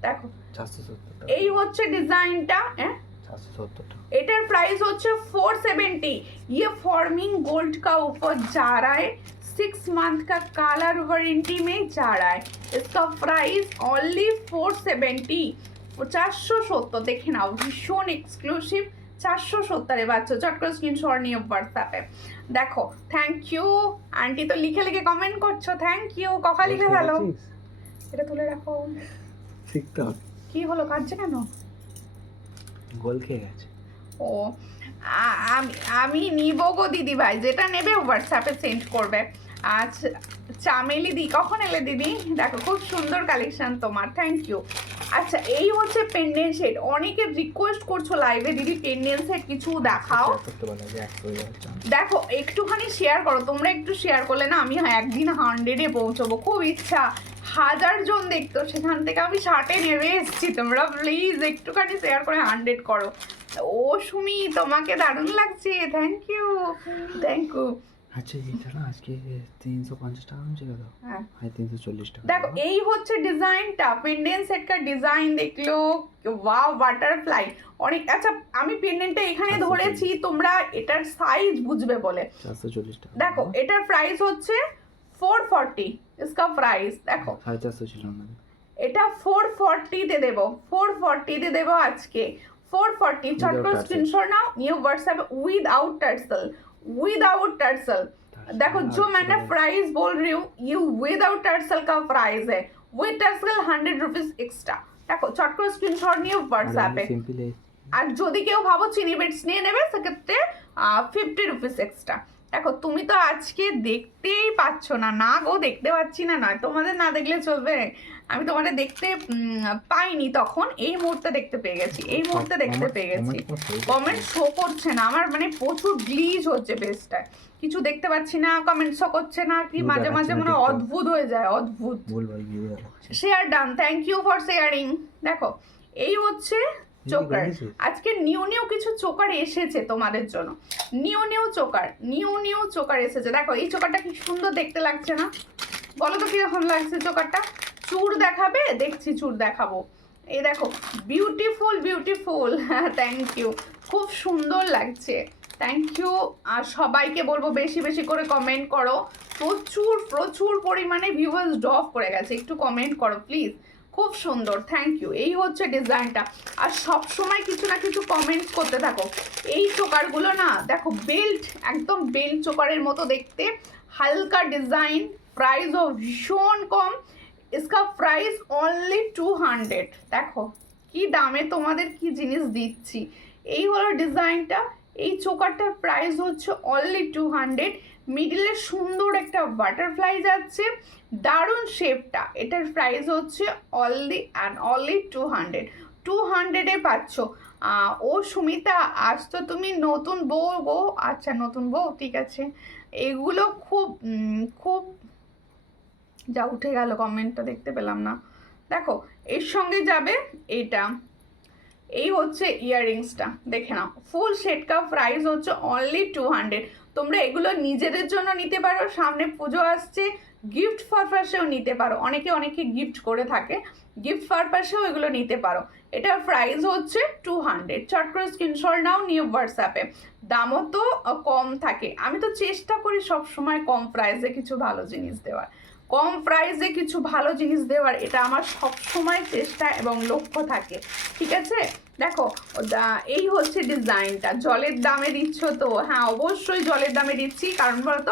দেখো 470। এই হচ্ছে ডিজাইনটা, হ্যাঁ 470। एटर प्राइस होच्छे 470। ये फॉर्मिंग गोल्ड का ऊपर जा रहा है, 6 मंथ का कलर वारंटी में जा रहा है। इसका प्राइस ओनली 470, 470। देखे ना भीषण एक्सक्लूसिव, 470 এ বাচ্চা। চট করে স্ক্রিনশট নিয়ে হোয়াটসঅ্যাপে দেখো। থ্যাংক ইউ আন্টি, তো লিখে লিখে কমেন্ট করছো, থ্যাংক ইউ। কখা লিখে ফেলো, এটা তুলে রাখো। ঠিকঠাক কি হলো, কাটছে কেন? গোল খেয়ে গেছে। ও আমি নিব গো দিদি ভাই, যেটা নেবে হোয়াটসঅ্যাপে সেন্ড করবে। আচ্ছা চামেলি দি, কখন এলে দিদি? দেখো খুব সুন্দর কালেকশন তোমার, থ্যাংক ইউ। আচ্ছা এই হচ্ছে পেন্ডেন্ট সেট, অনেকে রিকোয়েস্ট করছো লাইভে দিদি পেন্ডেন্ট সেট কিছু দেখাও। দেখো একটুখানি শেয়ার করো, তোমরা একটু শেয়ার করলে না আমি একদিন 100-এ পৌঁছবো, খুব ইচ্ছা। 1000 জন দেখতো, সেখান থেকে আমি 60-এ নেমে এসেছি। তোমরা প্লিজ একটুখানি শেয়ার করে 100 করো। ও সুমি তোমাকে দারুণ লাগছে, থ্যাংক ইউ। আচ্ছা এটা না আজকে 350 টাকা হচ্ছে কত? হ্যাঁ 340 টাকা। দেখো এই হচ্ছে ডিজাইনটা, পেন্ডেন্ট সেট কা ডিজাইন দেখলো, ওয়াও বাটারফ্লাই অনেক। আচ্ছা আমি পেন্ডেন্টটা এখানে ধরেছি, তোমরা এটার সাইজ বুঝবে বলে। 440 টাকা। দেখো এটার প্রাইস হচ্ছে 440, इसका प्राइस देखो 450 ছিল না, এটা 440 তে দেব, 440 তে দেব আজকে 440। চট করে স্ক্রিনশট নাও, নিউ व्हाट्सएप विदाउट टर्सल। देखो जो मैंने प्राइस बोल रही हूँ ये विदाउट टर्सल का प्राइस है, विद टर्सल 100 रुपीस एक्स्ट्रा। देखो চট করে স্ক্রিনশট নিয়ে হোয়াটসঅ্যাপে। আর যদি কেউ ভাবো চিনি বিটস নিয়ে নেবে সেক্ষেত্রে 50 রুপিস এক্সট্রা। দেখো তুমি তো আজকে দেখতেই পাচ্ছ না, না গো দেখতে পাচ্ছি না, নয় তোমাদের না দেখলে চলবে। আমি তোমাদের দেখতে পাইনি তখন, এই মুহূর্তে দেখতে পেয়ে গেছি, এই মুহূর্তে দেখতে পেয়ে গেছি। কমেন্ট শো করছে না আমার, মানে প্রচুর গ্লিচ হচ্ছে পেজটায়, কিছু দেখতে পাচ্ছি না, কমেন্ট শো করছে না, কি মাঝে মাঝে মনে অদ্ভুত হয়ে যায়, অদ্ভুত। Share done, thank you for sharing. দেখো এই হচ্ছে চোকার, আজকে নিউ কিছু চোকার এসেছে তোমাদের জন্য, নিউ চোকার এসেছে। দেখো এই চোকারটা কি সুন্দর দেখতে লাগছে না, বলো তো কিরকম লাগছে চোকারটা? চুর দেখাবে? দেখছি চুর দেখাবো। এই দেখো বিউটিফুল, থ্যাংক ইউ, খুব সুন্দর লাগছে, থ্যাংক ইউ। আর সবাইকে বলবো বেশি বেশি করে কমেন্ট করো, প্রচুর পরিমাণে ভিউয়ার্স ড্রপ করে গেছে, একটু কমেন্ট করো প্লিজ, খুব সুন্দর, থ্যাংক ইউ। এই হচ্ছে ডিজাইনটা। আর সব সময় কিছু না কিছু কমেন্টস করতে থাকো। এই চোকারগুলো না দেখো, বেল্ট, একদম বেল্ট চোকারের মতো দেখতে, হালকা ডিজাইন, প্রাইসও ভীষণ কম। इसका প্রাইস অনলি 200। দেখো কি দামে তোমাদের কি জিনিস দিচ্ছি। এই হলো ডিজাইনটা। এই চোকারটার প্রাইস হচ্ছে অনলি 200। মিডিলে সুন্দর একটা বাটারফ্লাই যাচ্ছে, দারুণ শেপটা। এটার প্রাইস হচ্ছে অনলি 200 পাচ্ছ। ও সুমিতা, আজ তো তুমি নতুন বউ গো। আচ্ছা নতুন বউ, ঠিক আছে। এগুলো খুব খুব যা উঠে গেল, কমেন্টটা দেখতে পেলাম না। দেখো এর সঙ্গে যাবে এটা, এই হচ্ছে ইয়াররিংসটা, দেখে নাও। ফুল সেট কা প্রাইস হচ্ছে অনলি 200। তোমরা এগুলো নিজেদের জন্য নিতে পারো, সামনে পুজো আসছে, গিফট পারপাসেও নিতে পারো। অনেকে গিফট করে থাকে, গিফট পারপাসেও এগুলো নিতে পারো। এটার প্রাইস হচ্ছে 200। চট করে স্ক্রিনশট নাও, নিউ হোয়াটসঅ্যাপে। দামও তো কম থাকে, আমি তো চেষ্টা করি সব সময় কম প্রাইসে কিছু ভালো জিনিস দেওয়ার, কম প্রাইসে কিছু ভালো জিনিস দেওয়ার। এটা আমার সব সময় চেষ্টা এবং লক্ষ্য থাকে, ঠিক আছে। দেখো এই হচ্ছে ডিজাইনটা। জলের দামে দিচ্ছ তো? হ্যাঁ অবশ্যই জলের দামে দিচ্ছি। কারণ বলতো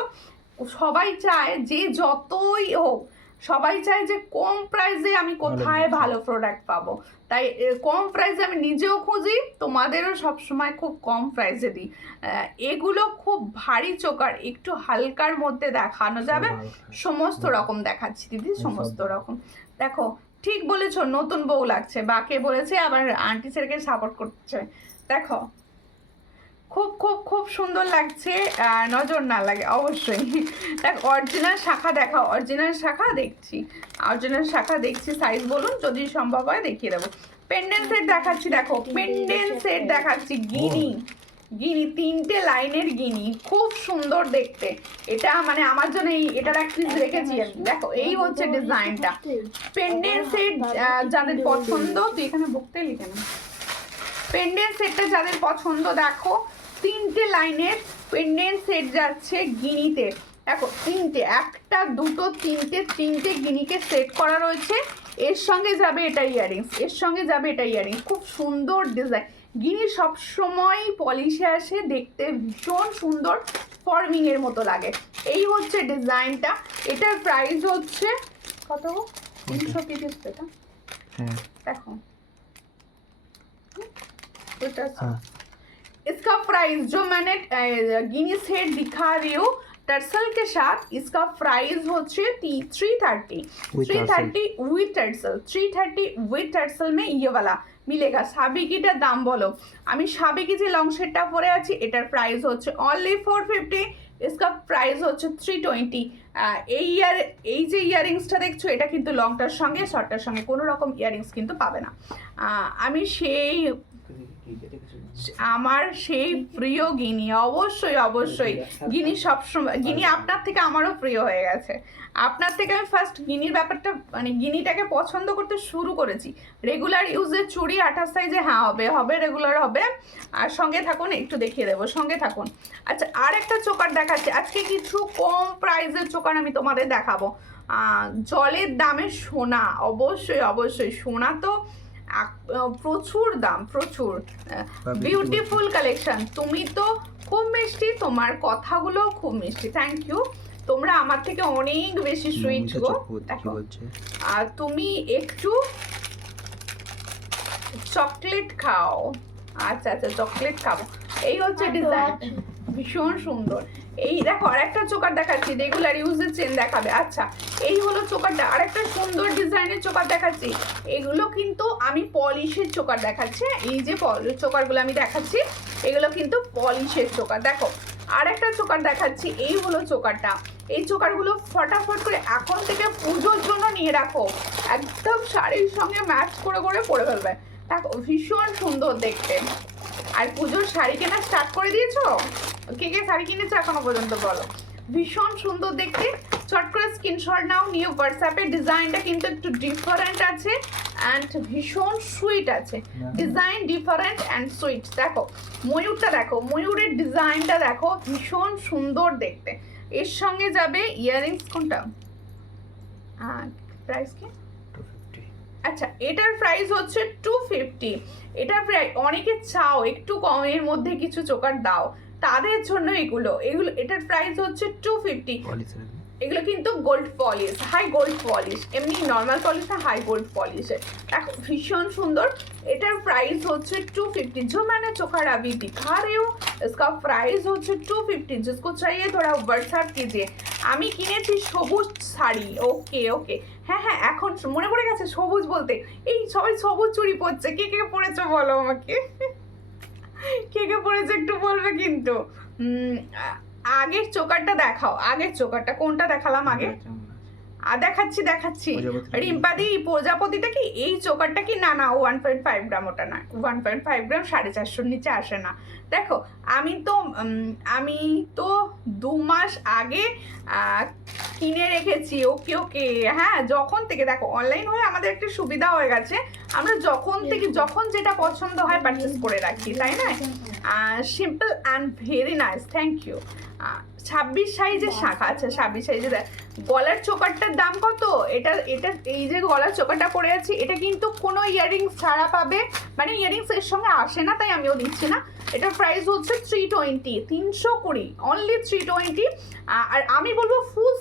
সবাই চায় যে যতই হোক, সবাই চায় যে কম প্রাইসে আমি কোথায় ভালো প্রোডাক্ট পাবো। তাই কম প্রাইসে আমি নিজেও খুঁজি, তোমাদেরও সবসময় খুব কম প্রাইসে দিই। এগুলো খুব ভারী চোকার, একটু হালকার মধ্যে দেখানো যাবে। সমস্ত রকম দেখাচ্ছি দিদি, সমস্ত রকম। দেখো ঠিক বলেছো, নতুন বউ লাগছে। বা কে বলেছে আবার আন্টি ছেলেকে সাপোর্ট করছে। দেখো খুব খুব খুব সুন্দর লাগছে, নজর না লাগে অবশ্যই। দেখ অরিজিনাল শাখা দেখাও, অরিজিনাল শাখা দেখছি, অরিজিনাল শাখা দেখছি। সাইজ বলুন, যদি সম্ভব হয় দেখিয়ে দেবো। পেন্ডেন্ট সেট দেখাচ্ছি, দেখো পেন্ডেন্ট সেট দেখাচ্ছি। গিনি, গিনি 3টে লাইনের গিনি, খুব সুন্দর দেখতে। এটা মানে আমার জন্য এটার এক পিস রেখেছি আমি। দেখো এই হচ্ছে ডিজাইনটা। পেন্ডেন্ট সেট যাদের পছন্দ, তুই এখানে বকতে লিখে না। পেন্ডেন্ট সেটটা যাদের পছন্দ, দেখো 3টে লাইনের পেন্ডেন্ট সেট যাচ্ছে গিনিতে। দেখো 3টে, 1টা 2টো 3টে গিনিকে সেট করা রয়েছে। এর সঙ্গে যাবে এটা ইয়াররিংস, এর সঙ্গে যাবে এটা ইয়াররিংস। খুব সুন্দর ডিজাইন। গিনি সবসময় পলিশে আসে, দেখতে ভীষণ সুন্দর, ফর্মিং এর মতো লাগে। এই হচ্ছে ডিজাইনটা। এটার প্রাইস হচ্ছে কত? 330 টাকা। দেখো इसका प्राइस जो मैंने गिनी सेट दिखा रही हूँ टर्सल के साथ, इसका प्राइस होच्छे 330 विथ टर्सल। 330 विथ टर्सल में ये वाला मिलेगा। সাবিকিটার দাম বলো। আমি সাবিকি যে লং শেডটা পরে আছি, এটার প্রাইস হচ্ছে অনলি 450। इसका প্রাইস হচ্ছে 320। এই যে ইয়াররিংসটা দেখছো, এটা কিন্তু লংটার সঙ্গে শর্টটার সঙ্গে কোনো রকম ইয়াররিংস কিন্তু পাবে না। আমি আমার সেই প্রিয় গিনি, অবশ্যই অবশ্যই গিনি সবসময়, গিনি আপনার থেকে আমারও প্রিয় হয়ে গেছে। আপনার থেকে আমি ফার্স্ট গিনির ব্যাপারটা মানে গিনিটাকে পছন্দ করতে শুরু করেছি। রেগুলার ইউজের চুড়ি 28 সাইজে, হ্যাঁ হবে রেগুলার হবে। আর সঙ্গে থাকুন, একটু দেখিয়ে দেবো, সঙ্গে থাকুন। আচ্ছা আর একটা চোকার দেখাচ্ছি আজকে, কিছু কম প্রাইসের চোকার আমি তোমাদের দেখাবো। জলের দামে সোনা, অবশ্যই অবশ্যই সোনা তো প্রচুর দাম, প্রচুর। Beautiful collection. তুমি তো খুব মিষ্টি, তোমার কথাগুলো খুব মিষ্টি। থ্যাংক ইউ, তোমরা আমার থেকে অনেক বেশি সুইট গো। দেখো আর তুমি একটু চকলেট খাও। আচ্ছা চকলেট খাবো। এই হচ্ছে ডিজাইন, ভীষণ সুন্দর। এই দেখো আরেকটা চোকার দেখাচ্ছি, রেগুলার ইউজের চেন দেখাবে। আচ্ছা এই হলো চোকারটা, আরেকটা সুন্দর ডিজাইনের চোকার দেখাচ্ছি। এগুলো কিন্তু আমি পলিশের চোকার দেখাচ্ছি। এই যে চোকারগুলো আমি দেখাচ্ছি, এগুলো কিন্তু পলিশের চোকার। দেখো আরেকটা চোকার দেখাচ্ছি, এই হলো চোকারটা। এই চোকারগুলো ফটাফট করে এখন থেকে পুজোর জন্য নিয়ে রাখো, একদম শাড়ির সঙ্গে ম্যাচ করে করে পরে ফেলবে। দেখো ভীষণ সুন্দর দেখতে। আর পুজোর শাড়ি কেনা স্টার্ট করে দিয়েছো? কে শাড়ি কিনেছো এখনো পর্যন্ত বলো? ভীষণ সুন্দর দেখতে। চট করে স্ক্রিনশট নাও, নিউ হোয়াটসঅ্যাপে। ডিজাইনটা কিন্তু একটু ডিফারেন্ট আছে অ্যান্ড ভীষণ সুইট আছে। Design different and sweet. দেখো ময়ূরটা, দেখো ময়ূরের ডিজাইনটা দেখো, ভীষণ সুন্দর দেখতে। এর সঙ্গে যাবে ইয়াররিংস। কোনটা প্রাইস কি? আচ্ছা এটার প্রাইস হচ্ছে 250। এটার প্রাইস অনেকে চাও একটু কমের মধ্যে কিছু চোকার দাও, তাদের জন্য এগুলো এটার প্রাইস হচ্ছে 250। এগুলো কিন্তু gold polish, high gold polish, এমনি নর্মাল পলিশ না, হাই গোল্ড পলিশে। দেখো ভীষণ সুন্দর। এটার প্রাইস হচ্ছে 250। जो मैंने चोकर अभी दिखा रही हूँ इसका प्राइस হচ্ছে 250। जिसको चाहिए थोड़ा व्हाट्सएप कीजिए। আমি কিনেছি সবুজ শাড়ি। ওকে ওকে, হ্যাঁ হ্যাঁ, এখন মনে পড়ে গেছে সবুজ বলতে। এই সবাই সবুজ চুড়ি পরছে, কে কে পরেছো বলো আমাকে, কে কে পরেছে একটু বলবে কিন্তু। আগের চোকারটা দেখাও, আগের চোকারটা কোনটা দেখালাম আগে? দেখাচ্ছি দেখাচ্ছি। রিম্পাদি প্রজাপতিটা কি এই চোকারটা কি? না না, 1.5 গ্রাম, ওটা না 1.5 গ্রাম, 450 নিচে আসে না। দেখো আমি তো 2 মাস আগে কিনে রেখেছি। ওকে ওকে, হ্যাঁ যখন থেকে দেখো অনলাইন হয়ে আমাদের একটা সুবিধা হয়ে গেছে, আমরা যখন যেটা পছন্দ হয় পারচেস করে রাখি, তাই না? Simple and very nice, thank you. 26 সাইজের শাখা। আচ্ছা 26 সাইজের। গলার চোকারটার দাম কত? এটা এই যে গলার চোকারটা পরে আছি, এটা কিন্তু কোনো ইয়াররিংস ছাড়া পাবে, মানে ইয়াররিংস এর সঙ্গে আসে না, তাই আমিও দিচ্ছি না। এটার প্রাইস হচ্ছে 320, 320 অনলি 320। আর আমি বলবো ফুল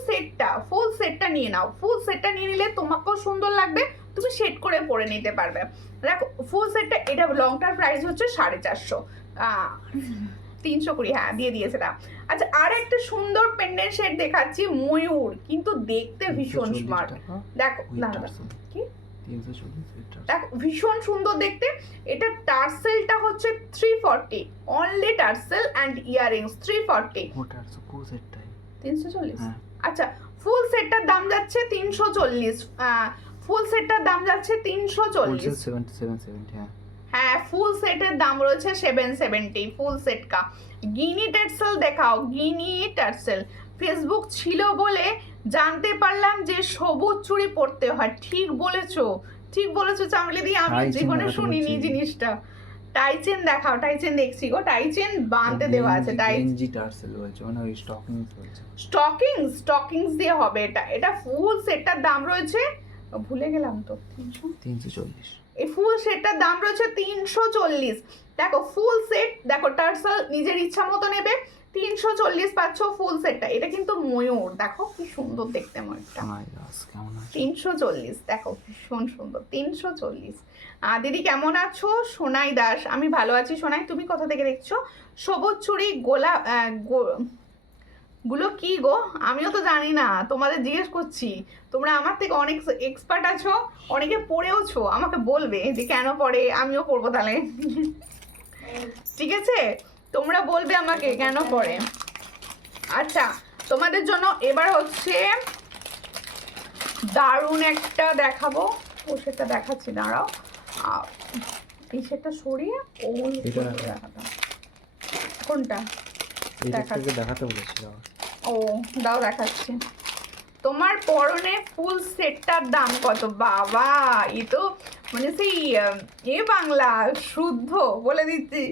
সেটটা নিয়ে নাও। ফুল সেটটা নিয়ে নিলে তোমাকেও সুন্দর লাগবে, তুমি সেট করে পরে নিতে পারবে। দেখো ফুল সেটটা, এটা লংটার প্রাইস হচ্ছে 450, 320, হ্যাঁ দিয়ে দিয়েছে না। আচ্ছা আর একটা সুন্দর পেন্ডেন্ট সেট দেখাচ্ছি, ময়ূর, কিন্তু দেখতে ভীষণ স্মার্ট। দেখো কি দেখো ভীষণ সুন্দর দেখতে। এটা টার্সেলটা হচ্ছে 340, অনলি টার্সেল অ্যান্ড ইয়াররিংস 340। 340। আচ্ছা ফুল সেটটার দাম যাচ্ছে 340। ফুল সেটটার দাম যাচ্ছে 340। হ্যাঁ ফুল সেটের দাম রয়েছে 770 ফুল সেট কা। গিনি টার্সেল দেখাও, গিনি টার্সেল। ফেসবুক ছিল বলে জানতে পারলাম যে সবুজ চুড়ি পরতে হয়। ঠিক বলেছো চামলিদি, আমি জীবনে শুনিনি জিনিসটা। টাইচেন দেখাও, টাইচেন দেখছি গো, টাইচেন বাঁধতে দেওয়া আছে। স্টকিংস দিয়ে হবে এটা। এটা ফুল সেটটার দাম রয়েছে, ভুলে গেলাম তো, 340। এই ফুল সেটটার দাম রয়েছে 340। দেখো ফুল সেট, দেখো টার্সেল নিজের ইচ্ছা মতো নেবে, 340 পাচ্ছ ফুল সেটটা। এটা কিন্তু ময়ূর, দেখো কি সুন্দর দেখতে ময়ূরটা। 340, দেখো ভীষণ সুন্দর, 340। দিদি কেমন আছো? সোনাই দাস, আমি ভালো আছি সোনাই, তুমি কোথা থেকে দেখছো? সবুজ চুড়ি গুলো কি গো? আমিও তো জানি না, তোমাদের জিজ্ঞেস করছি। তোমরা আমার থেকে অনেক এক্সপার্ট আছো, অনেকে পড়েওছো, আমাকে বলবে যে কেন পড়ে, আমিও পড়বো তাহলে। ঠিক আছে, তোমরা বলবে আমাকে কেন পড়ে। আচ্ছা তোমাদের জন্য এবার হচ্ছে দারুণ একটা দেখাবো। ও সেটা দেখাচ্ছি, দাঁড়াও। এই সেটা সরিয়ে কোনটা দেখাতে বলেছিলাম? ও দাও দেখাচ্ছি। তোমার পরনে ফুল সেটটার দাম কত? বাবা এ তো মানে সেই বাংলা শুদ্ধ বলে দিচ্ছি।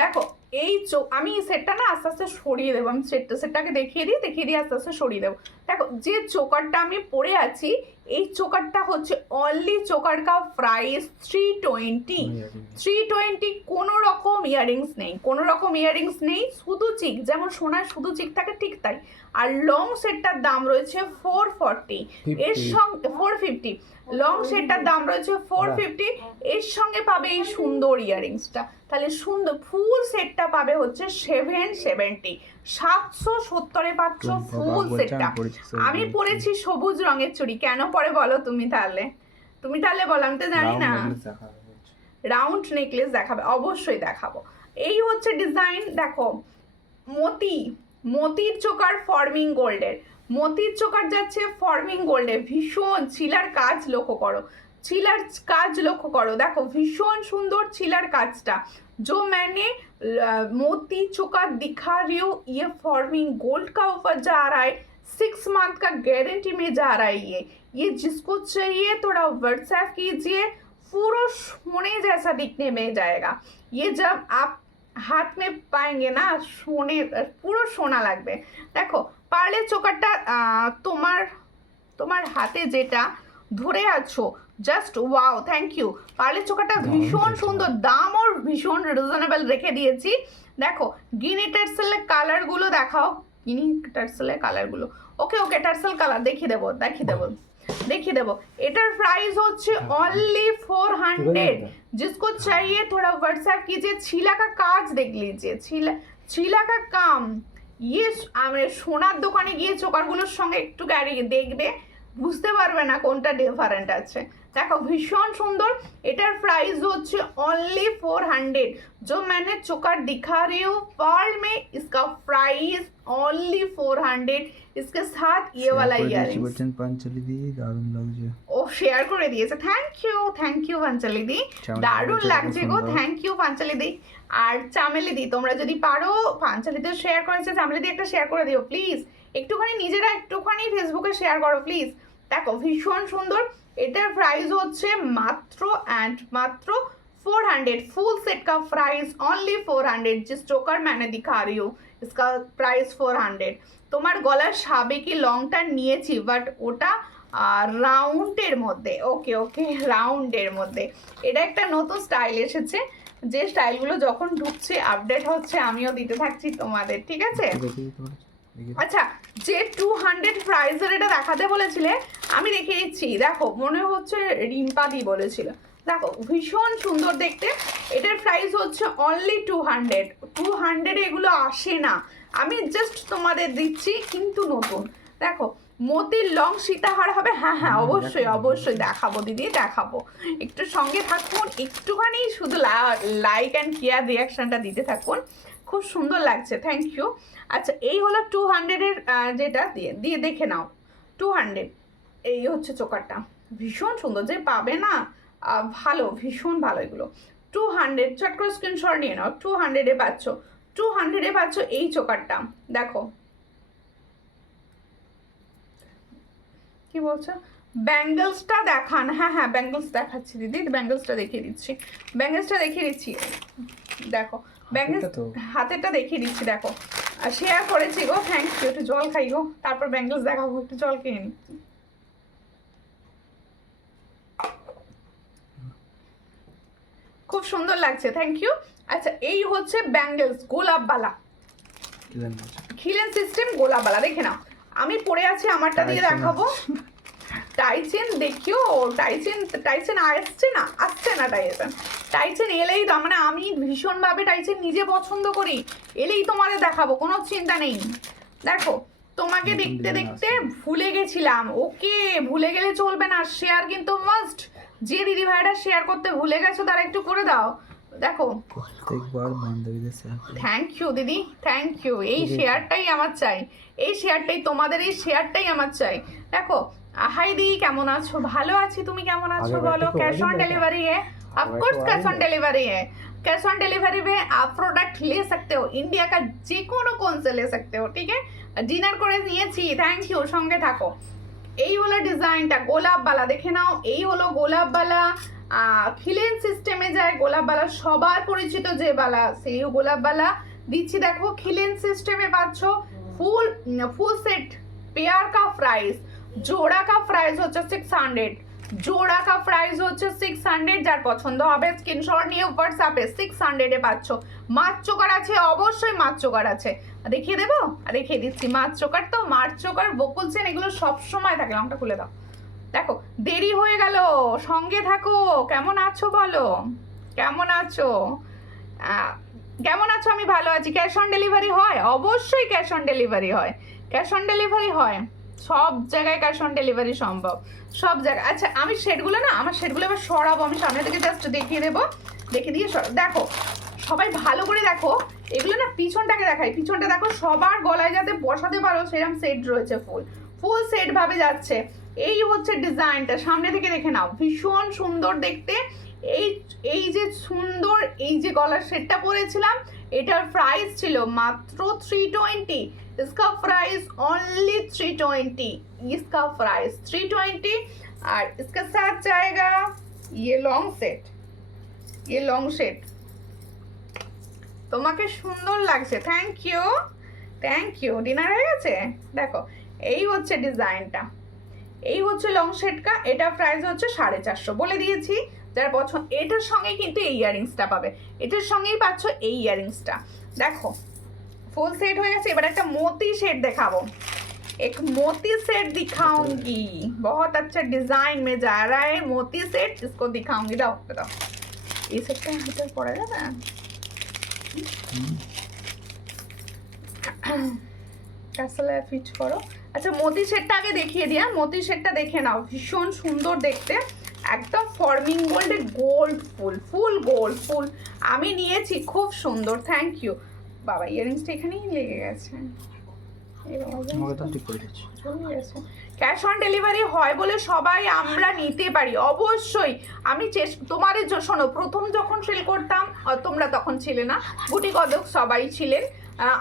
দেখো এই আমি সেটটা না আস্তে আস্তে সরিয়ে দেবো। আমি সেটটাকে দেখিয়ে দিই আস্তে আস্তে সরিয়ে দেবো। দেখো যে চোকারটা আমি পরে আছি, এই চোকারটা হচ্ছে অনলি চোকার কা প্রাইস 320। কোনো রকম ইয়াররিংস নেই, শুধু চিক, যেমন সোনার শুধু চিক থাকে ঠিক তাই। আর লং সেটটার দাম রয়েছে 440, এর সঙ্গে 450। লং সেটটার দাম রয়েছে 450, এর সঙ্গে পাবে এই সুন্দর ইয়াররিংসটা। তাহলে সুন্দর ফুল সেটটা পাবে হচ্ছে 770, 770 পাচ্ছ ফুল সেটটা। আমি পরেছি সবুজ রঙের চুড়ি, কেন পরে বলো তুমি তাহলে বলো, আমি তো জানি না। রাউন্ড নেকলেস দেখাবে, অবশ্যই দেখাবো। এই হচ্ছে ডিজাইন। দেখো মতির চোকার ফর্মিং গোল্ডের, মতির চোকার যাচ্ছে ফর্মিং গোল্ডে। ভীষণ ছিলার কাজ লক্ষ্য করো, দেখো ভীষণ সুন্দর ছিলার কাজটা। जो मैंने मोती चोकर दिखा रही हूँ, ये फॉर्मिंग गोल्ड का ऑफर जा रहा है, 6 मंथ का गारंटी में जा रहा है। ये जिसको चाहिए थोड़ा व्हाट्सएप कीजिए, पूरा सोने जैसा दिखने में जाएगा। ये जब आप हाथ में पाएंगे ना, পুরো সোনা লাগবে। দেখো পার্লের চোকারটা তোমার হাতে যেটা ধরে আছো, জাস্ট ওয়াও, থ্যাংক ইউ। পার্লের চোকারটা ভীষণ সুন্দর, দামও ভীষণ রিজনেবল রেখে দিয়েছি। দেখো গ্রিনি টার্সেলের কালারগুলো দেখাও, গ্রিনি টার্সেলের কালারগুলো। ওকে ওকে, টার্সেল কালার দেখিয়ে দেবো দেখিয়ে দেবো। এটার প্রাইস হচ্ছে অনলি 400। जिसको चाहिए थोड़ा व्हाट्सएप कीजिए। छिला का काज देख लीजिए, छिला का काम। ইয়ে সোনার দোকানে গিয়ে চোকারগুলোর সঙ্গে একটু গাড়ি দেখবে, বুঝতে পারবে না কোনটা ডিফারেন্ট আছে। দেখো ভীষণ সুন্দর। এটার প্রাইস হচ্ছে অনলি 400। जो मैंने चोकर दिखा रही हूँ पर्ल में, इसका प्राइस ओनली 400। इसके साथ ये वाला ইয়ারিংস। পাঞ্চালি দি দারুণ লাগছে। ও শেয়ার করে দিয়েছে, থ্যাংক ইউ পাঞ্চালি দি, দারুণ লাগছে গো, থ্যাংক ইউ পাঞ্চালি দি। আর চামেলি দি, তোমরা যদি পারো, পাঞ্চালিতে শেয়ার করেছে, চামেলি দি একটা শেয়ার করে দিও প্লিজ, একটুখানি নিজেরা একটুখানি ফেসবুকে শেয়ার করো প্লিজ। দেখো ভীষণ সুন্দর। এটার প্রাইস হচ্ছে মাত্র অ্যান্ড মাত্র 400। फुल सेट का प्राइस ओनली 400। जिस चोकर मैंने दिखा रही हूँ इसका प्राइस 400। তোমার গলার সাবেকি লংটা নিয়েছি, বাট ওটা রাউন্ডের মধ্যে। ওকে ওকে, রাউন্ডের মধ্যে। এটা একটা নতুন স্টাইল এসেছে, যে স্টাইলগুলো যখন ঢুকছে আপডেট হচ্ছে আমিও দিতে থাকছি তোমাদের, ঠিক আছে? আচ্ছা, যে 200 প্রাইসের এটা দেখাতে বলেছিলে আমি দেখিয়ে দিচ্ছি। দেখো মনে হচ্ছে রিম্পাদি বলেছিল। দেখো ভীষণ সুন্দর দেখতে। এটার প্রাইস হচ্ছে অনলি 200। 200 এগুলো আসে না, আমি জাস্ট তোমাদের দিচ্ছি, কিন্তু নতুন। দেখো মতির লং সীতাহার হবে। হ্যাঁ হ্যাঁ, অবশ্যই দেখাবো দিদি, দেখাবো। একটু সঙ্গে থাকুন, একটুখানি শুধু লাইক অ্যান্ড কেয়ার রিয়াকশনটা দিতে থাকুন। খুব সুন্দর লাগছে, থ্যাংক ইউ। আচ্ছা, এই হলো 200-এর যেটা দিয়ে দেখে নাও। 200 এই হচ্ছে চোকারটা, ভীষণ সুন্দর। যে পাবে না, ভালো, ভীষণ ভালো এগুলো। 200 চট করে স্ক্রিনশট নিয়ে নাও। 200-এ পাচ্ছ, 200-এ পাচ্ছ এই চোকারটা। দেখো কি বলছো, ব্যাঙ্গেলসটা দেখান। হ্যাঁ হ্যাঁ, ব্যাঙ্গেলস দেখাচ্ছি দিদি, ব্যাঙ্গেলসটা দেখিয়ে দিচ্ছি, দেখো ব্যাঙ্গেলস হাতেরটা দেখিয়ে দিচ্ছি। দেখো শেয়ার করেছি গো, থ্যাংক ইউ। একটু জল খাই গো, তারপর ব্যাঙ্গেলস দেখাবো, একটু জল খেয়ে নি। খুব সুন্দর লাগছে, থ্যাংক ইউ। আচ্ছা, এই হচ্ছে ব্যাঙ্গেলস গোলাপবালা, খিলেন সিস্টেম গোলাপবালা। দেখে নাও, আমি পরে আছি, আমারটা দিয়ে দেখাবো। টাইচেন দেখিও, টাইচেন আসছে না টাইচেন এলেই তো, মানে আমি ভীষণভাবে টাইচেন নিজে পছন্দ করি, এলেই তোমাদের দেখাবো, কোনো চিন্তা নেই। দেখো তোমাকে দেখতে দেখতে ভুলে গেছিলাম। ওকে, ভুলে গেলে চলবে না, শেয়ার কিন্তু মাস্ট। যে দিদি ভাইরা শেয়ার করতে ভুলে গেছো তারা একটু করে দাও। দেখো থ্যাংক ইউ দিদি, থ্যাংক ইউ। এই শেয়ারটাই আমার চাই, এই শেয়ারটাই তোমাদের, এই শেয়ারটাই আমার চাই। দেখো হাই দি, কেমন আছো? ভালো আছি, তুমি কেমন আছো বলো? कैश ऑन डिलीवरी है, of course cash on delivery है। कैश ऑन डिलीवरी में आप प्रोडक्ट ले सकते हो, इंडिया का যে কোনো কোন से ले सकते हो, ঠিক है? ডিনার করে নিয়েছি, থ্যাংক ইউ, সঙ্গে থাকো। এই হলো ডিজাইনটা গোলাপবালা, দেখে নাও। এই হলো গোলাপবালা, খিলেন সিস্টেমে যায় গোলাপবালা, সবার পরিচিত যে বালা, সেই গোলাপবালা দিচ্ছি। দেখো খিলেন সিস্টেমে পাচ্ছ। ফুল সেট পেয়ার কা প্রাইস, জোড়া কা প্রাইস হচ্ছে 600। জোড়া কা প্রাইস হচ্ছে 600। যার পছন্দ হবে স্ক্রিনশট নিয়ে হোয়াটসঅ্যাপে 600-এ পাচ্ছ। মাছ চোকার আছে, অবশ্যই মাছ চোকার আছে, দেখিয়ে দেবো, দেখিয়ে দিচ্ছি। মাছ চোকার তো, মাছ চোকার, বকুল সেন, এগুলো সব সময় থাকে। রংটা খুলে দাও। দেখো দেরি হয়ে গেল, সঙ্গে থাকো। কেমন আছো বলো, কেমন আছো? আমি ভালো আছি। ক্যাশ অন ডেলিভারি হয়, অবশ্যই ক্যাশ অন ডেলিভারি হয়, ক্যাশ অন ডেলিভারি হয়, সব জায়গায় ক্যাশ অন ডেলিভারি সম্ভব, সব জায়গায়। আচ্ছা, আমি শেডগুলো না, আমার শেডগুলো এবার সরাবো, আমি সামনে থেকে জাস্ট দেখিয়ে দেবো, দেখে দিয়ে দেখো সবাই ভালো করে দেখো। এগুলো না পিছনটাকে দেখাই, পিছনটা দেখো, সবার গলায় যাতে বসাতে পারো সেরকম সেট রয়েছে, ফুল সেট ভাবে যাচ্ছে। এই হচ্ছে ডিজাইনটা, সামনে থেকে দেখে নাও, ভীষণ সুন্দর দেখতে। এই যে সুন্দর, এই যে গলার সেটটা পরেছিলাম, এটার প্রাইস ছিল মাত্র 320। इसका प्राइस ओनली 320, इसका प्राइस 320। और इसके साथ जाएगा ये लॉन्ग सेट, ये लॉन्ग सेट। তোমাকে সুন্দর লাগছে, thank you, thank you. Dinner হয়ে গেছে? দেখো এই হচ্ছে ডিজাইনটা, এই হচ্ছে লং সেটটা, এটা প্রাইস হচ্ছে 450 বলে দিয়েছি। যার পছন্দ, এটার সঙ্গে কিন্তু এই ইয়ারিংসটা পাবে, এটার সঙ্গেই পাচ্ছ এই ইয়ারিংসটা। দেখো ফুল সেট হয়ে গেছে। এবার একটা মোতি সেট দেখাবো, एक मोती सेट दिखाऊंगी, बहुत अच्छा डिजाइन में जा रहा है मोती सेट, इसको दिखाऊंगी। दाओ बताओ ये सेटটা ভিতর পড়ে যাবে, আসলে ফিট করো। আচ্ছা মোতি সেটটা আগে দেখিয়ে দিই। মোতি সেটটা দেখে নাও, ভীষণ সুন্দর দেখতে, একদম ফর্মিং গোল্ডে গোল্ড ফুল, ফুল গোল্ড ফুল আমি নিয়েছি, খুব সুন্দর। থ্যাংক ইউ বাবা, ইয়ারিংসটা এখানেই লেগে গেছে। ক্যাশ অন ডেলিভারি হয় বলে সবাই আমরা নিতে পারি অবশ্যই। আমি তোমাদের শোনো, প্রথম যখন সেল করতাম তোমরা তখন ছিলে না, গুটি কদক সবাই ছিলেন,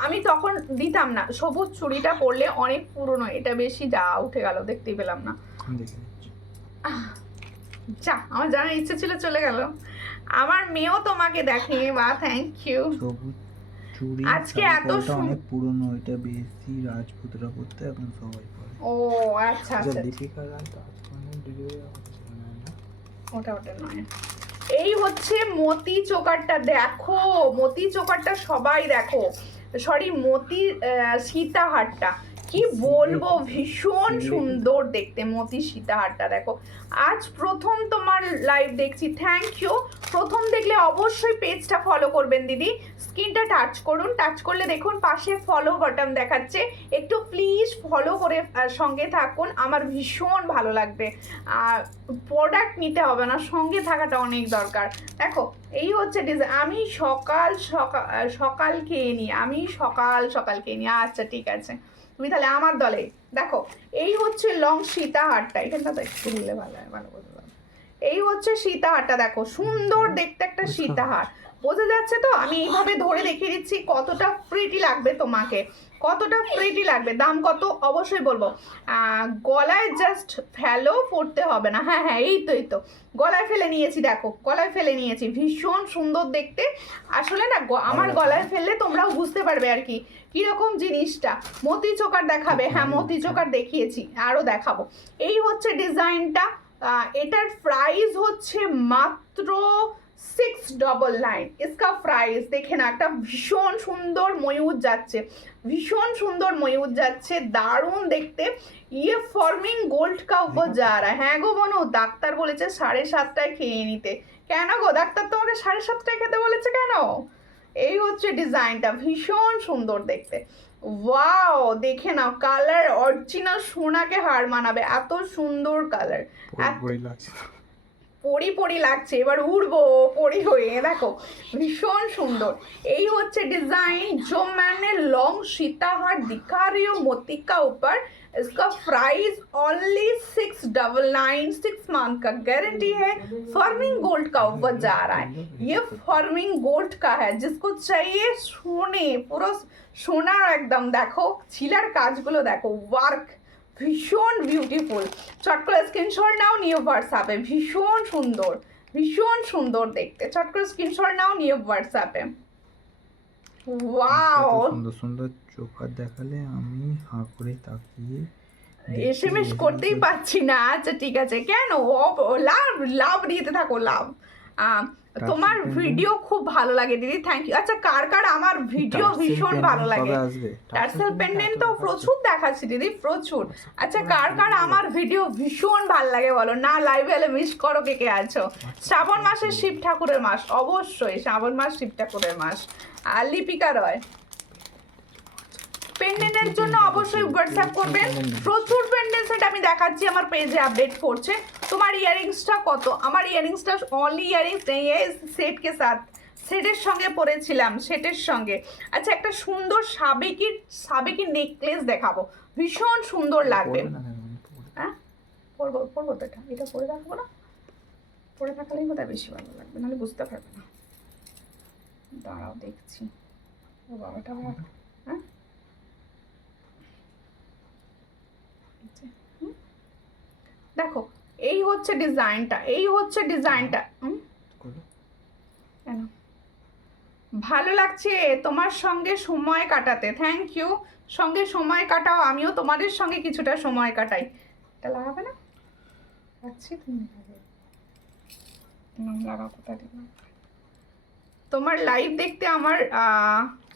আমি তখন দিতাম না। সবুজ চুড়িটা পরলে অনেক পুরনো, এটা বেশি যা উঠে গেল, দেখতেই পেলাম না। যা, আমার জানার ইচ্ছে ছিল চলে গেল। আমার মেয়েও তোমাকে দেখে, বা থ্যাংক ইউ। আজকে এত অনেক পুরনো, এটা বেশি রাজপুতরা করতে, এখন সবাই পরে। ও আচ্ছা আচ্ছা, দীপিকা রায় ওটা নয়। এই হচ্ছে মতি চোকারটা, দেখো মতি চোকারটা সবাই দেখো, সরি মতি সীতাহারটা, কি বলবো ভীষণ সুন্দর দেখতে মতি সীতাহারটা। দেখো আজ প্রথম তোমার লাইভ দেখছি, থ্যাংক ইউ। প্রথম দেখলে অবশ্যই পেজটা ফলো করবেন দিদি, স্ক্রিনটা টাচ করুন, টাচ করলে দেখুন পাশে ফলো বাটন দেখাচ্ছে, একটু প্লিজ ফলো করে সঙ্গে থাকুন, আমার ভীষণ ভালো লাগবে। আর প্রোডাক্ট নিতে হবে না, সঙ্গে থাকাটা অনেক দরকার। দেখো এই হচ্ছে ডিজাইন, আমি সকাল খেয়ে নিই, আমি সকাল খেয়ে নিই। আচ্ছা ঠিক আছে, তুমি তাহলে আমার দলে। দেখো এই হচ্ছে লং সীতাহারটা, এখানটা তো একটু দিলে ভালো হয়, ভালো বলতে পারবো। এই হচ্ছে সীতাহারটা, দেখো সুন্দর দেখতে একটা সীতাহার, বোঝা যাচ্ছে তো? আমি এইভাবে ধরে দেখিয়ে দিচ্ছি কতটা প্রিটি লাগবে তোমাকে, কতটা প্রিটি লাগবে। দাম কত অবশ্যই বলবো। গলায় জাস্ট ফেলো, পড়তে হবে না। হ্যাঁ হ্যাঁ, এই তো গলায় ফেলে নিয়েছি, দেখো গলায় ফেলে নিয়েছি, ভীষণ সুন্দর দেখতে। আসলে না আমার গলায় ফেললে তোমরাও বুঝতে পারবে আর কি কিরকম জিনিসটা। মতি চোকার দেখাবে? হ্যাঁ মতি চোকার দেখিয়েছি, আরও দেখাবো। এই হচ্ছে ডিজাইনটা, এটার প্রাইস হচ্ছে মাত্র 699। इसका प्राइस দেখে না, একটা ভীষণ সুন্দর ময়ূর যাচ্ছে, ভীষণ সুন্দর ময়ূর যাচ্ছে, দারুণ দেখতে। ইয়ে ফর্মিং গোল্ড কা উপর যা রা। হ্যাঁ গো বনু, ডাক্তার বলেছে 7:30টায় খেয়ে নিতে। কেন গো ডাক্তার তোমাকে 7:30টায় খেতে বলেছে কেন? এই হচ্ছে ডিজাইনটা, ভীষণ সুন্দর দেখতে। ওয়াও, দেখে নাও কালার অরিজিনাল সোনাকে হার মানাবে, এত সুন্দর কালার, পরি লাগছে। এবার উড়বো পরি হয়ে, দেখো ভীষণ সুন্দর। এই হচ্ছে ডিজাइन जो मैंने लॉन्ग सीताहार दिखा रही हूँ मोती का ऊपर, इसका प्राइस ओनली 699, 6 मंथ का गारंटी है। फॉर्मिंग गोल्ड का ऊपर जा रहा है, ये फॉर्मिंग गोल्ड का है, जिसको चाहिए सोने পুরো সোনার একদম। দেখো ছিলার কাজগুলো দেখো, ওয়ার্ক ভীষণ বিউটিফুল। চট করে স্ক্রিনশট নাও, নিয়ে হোয়াটসঅ্যাপে, ভীষণ সুন্দর, ভীষণ সুন্দর দেখতে। চট করে স্ক্রিনশট নাও, নিয়ে হোয়াটসঅ্যাপে। ওয়াও, সুন্দর সুন্দর চোকার দেখালে আমি হাঁ করে তাকিয়ে এসএমএস করতেই পাচ্ছি না। আচ্ছা ঠিক আছে, কেন লাভ দিতে থাকো, লাভ। তোমার ভিডিও খুব ভালো লাগে দিদি, থ্যাংক ইউ। আচ্ছা কার কার আমার ভিডিও ভীষণ ভালো লাগে? টার্সেল পেন্ডেন্ট তো প্রচুর দেখাচ্ছি দিদি, প্রচুর। আচ্ছা কার কার আমার ভিডিও ভীষণ ভালো লাগে বলো না, লাইভে এলে মিস করো কে কে আছো? শ্রাবণ মাসের শিব ঠাকুরের মাস, অবশ্যই শ্রাবণ মাস শিব ঠাকুরের মাস। আর লিপিকা রয়, পেন্ডেন্টের জন্য অবশ্যই হোয়াটসঅ্যাপ করবেন, প্রচুর পেন্ডেন্ট সেট আমি দেখাচ্ছি, আমার পেজে আপডেট করছে। তোমার ইয়ারিংসটা কত? আমার ইয়ারিংসটা অনলি ইয়ারিংস নেই, সেট কে সাথ, সেটের সঙ্গে পরেছিলাম, সেটের সঙ্গে। আচ্ছা একটা সুন্দর সাবেকি নেকলেস দেখাবো, ভীষণ সুন্দর লাগবে। হ্যাঁ পরবো তো, এটা পরে দেখাবো না, পরে দেখালেই বোধহয় বেশি ভালো লাগবে, নাহলে বুঝতে পারবে না। দাঁড়াও দেখছি, ও বাবাটা, হ্যাঁ দেখো এই হচ্ছে ডিজাইনটা, এই হচ্ছে ডিজাইনটা। কেন ভালো লাগছে তোমার সঙ্গে সময় কাটাতে, থ্যাংক ইউ। সঙ্গে সময় কাটাও, আমিও তোমাদের সঙ্গে কিছুটা সময় কাটাই। এটা লাগাবে না? আচ্ছা তুমি লাগাবে লাগাও কোথা দিলাম। তোমার লাইভ দেখতে আমার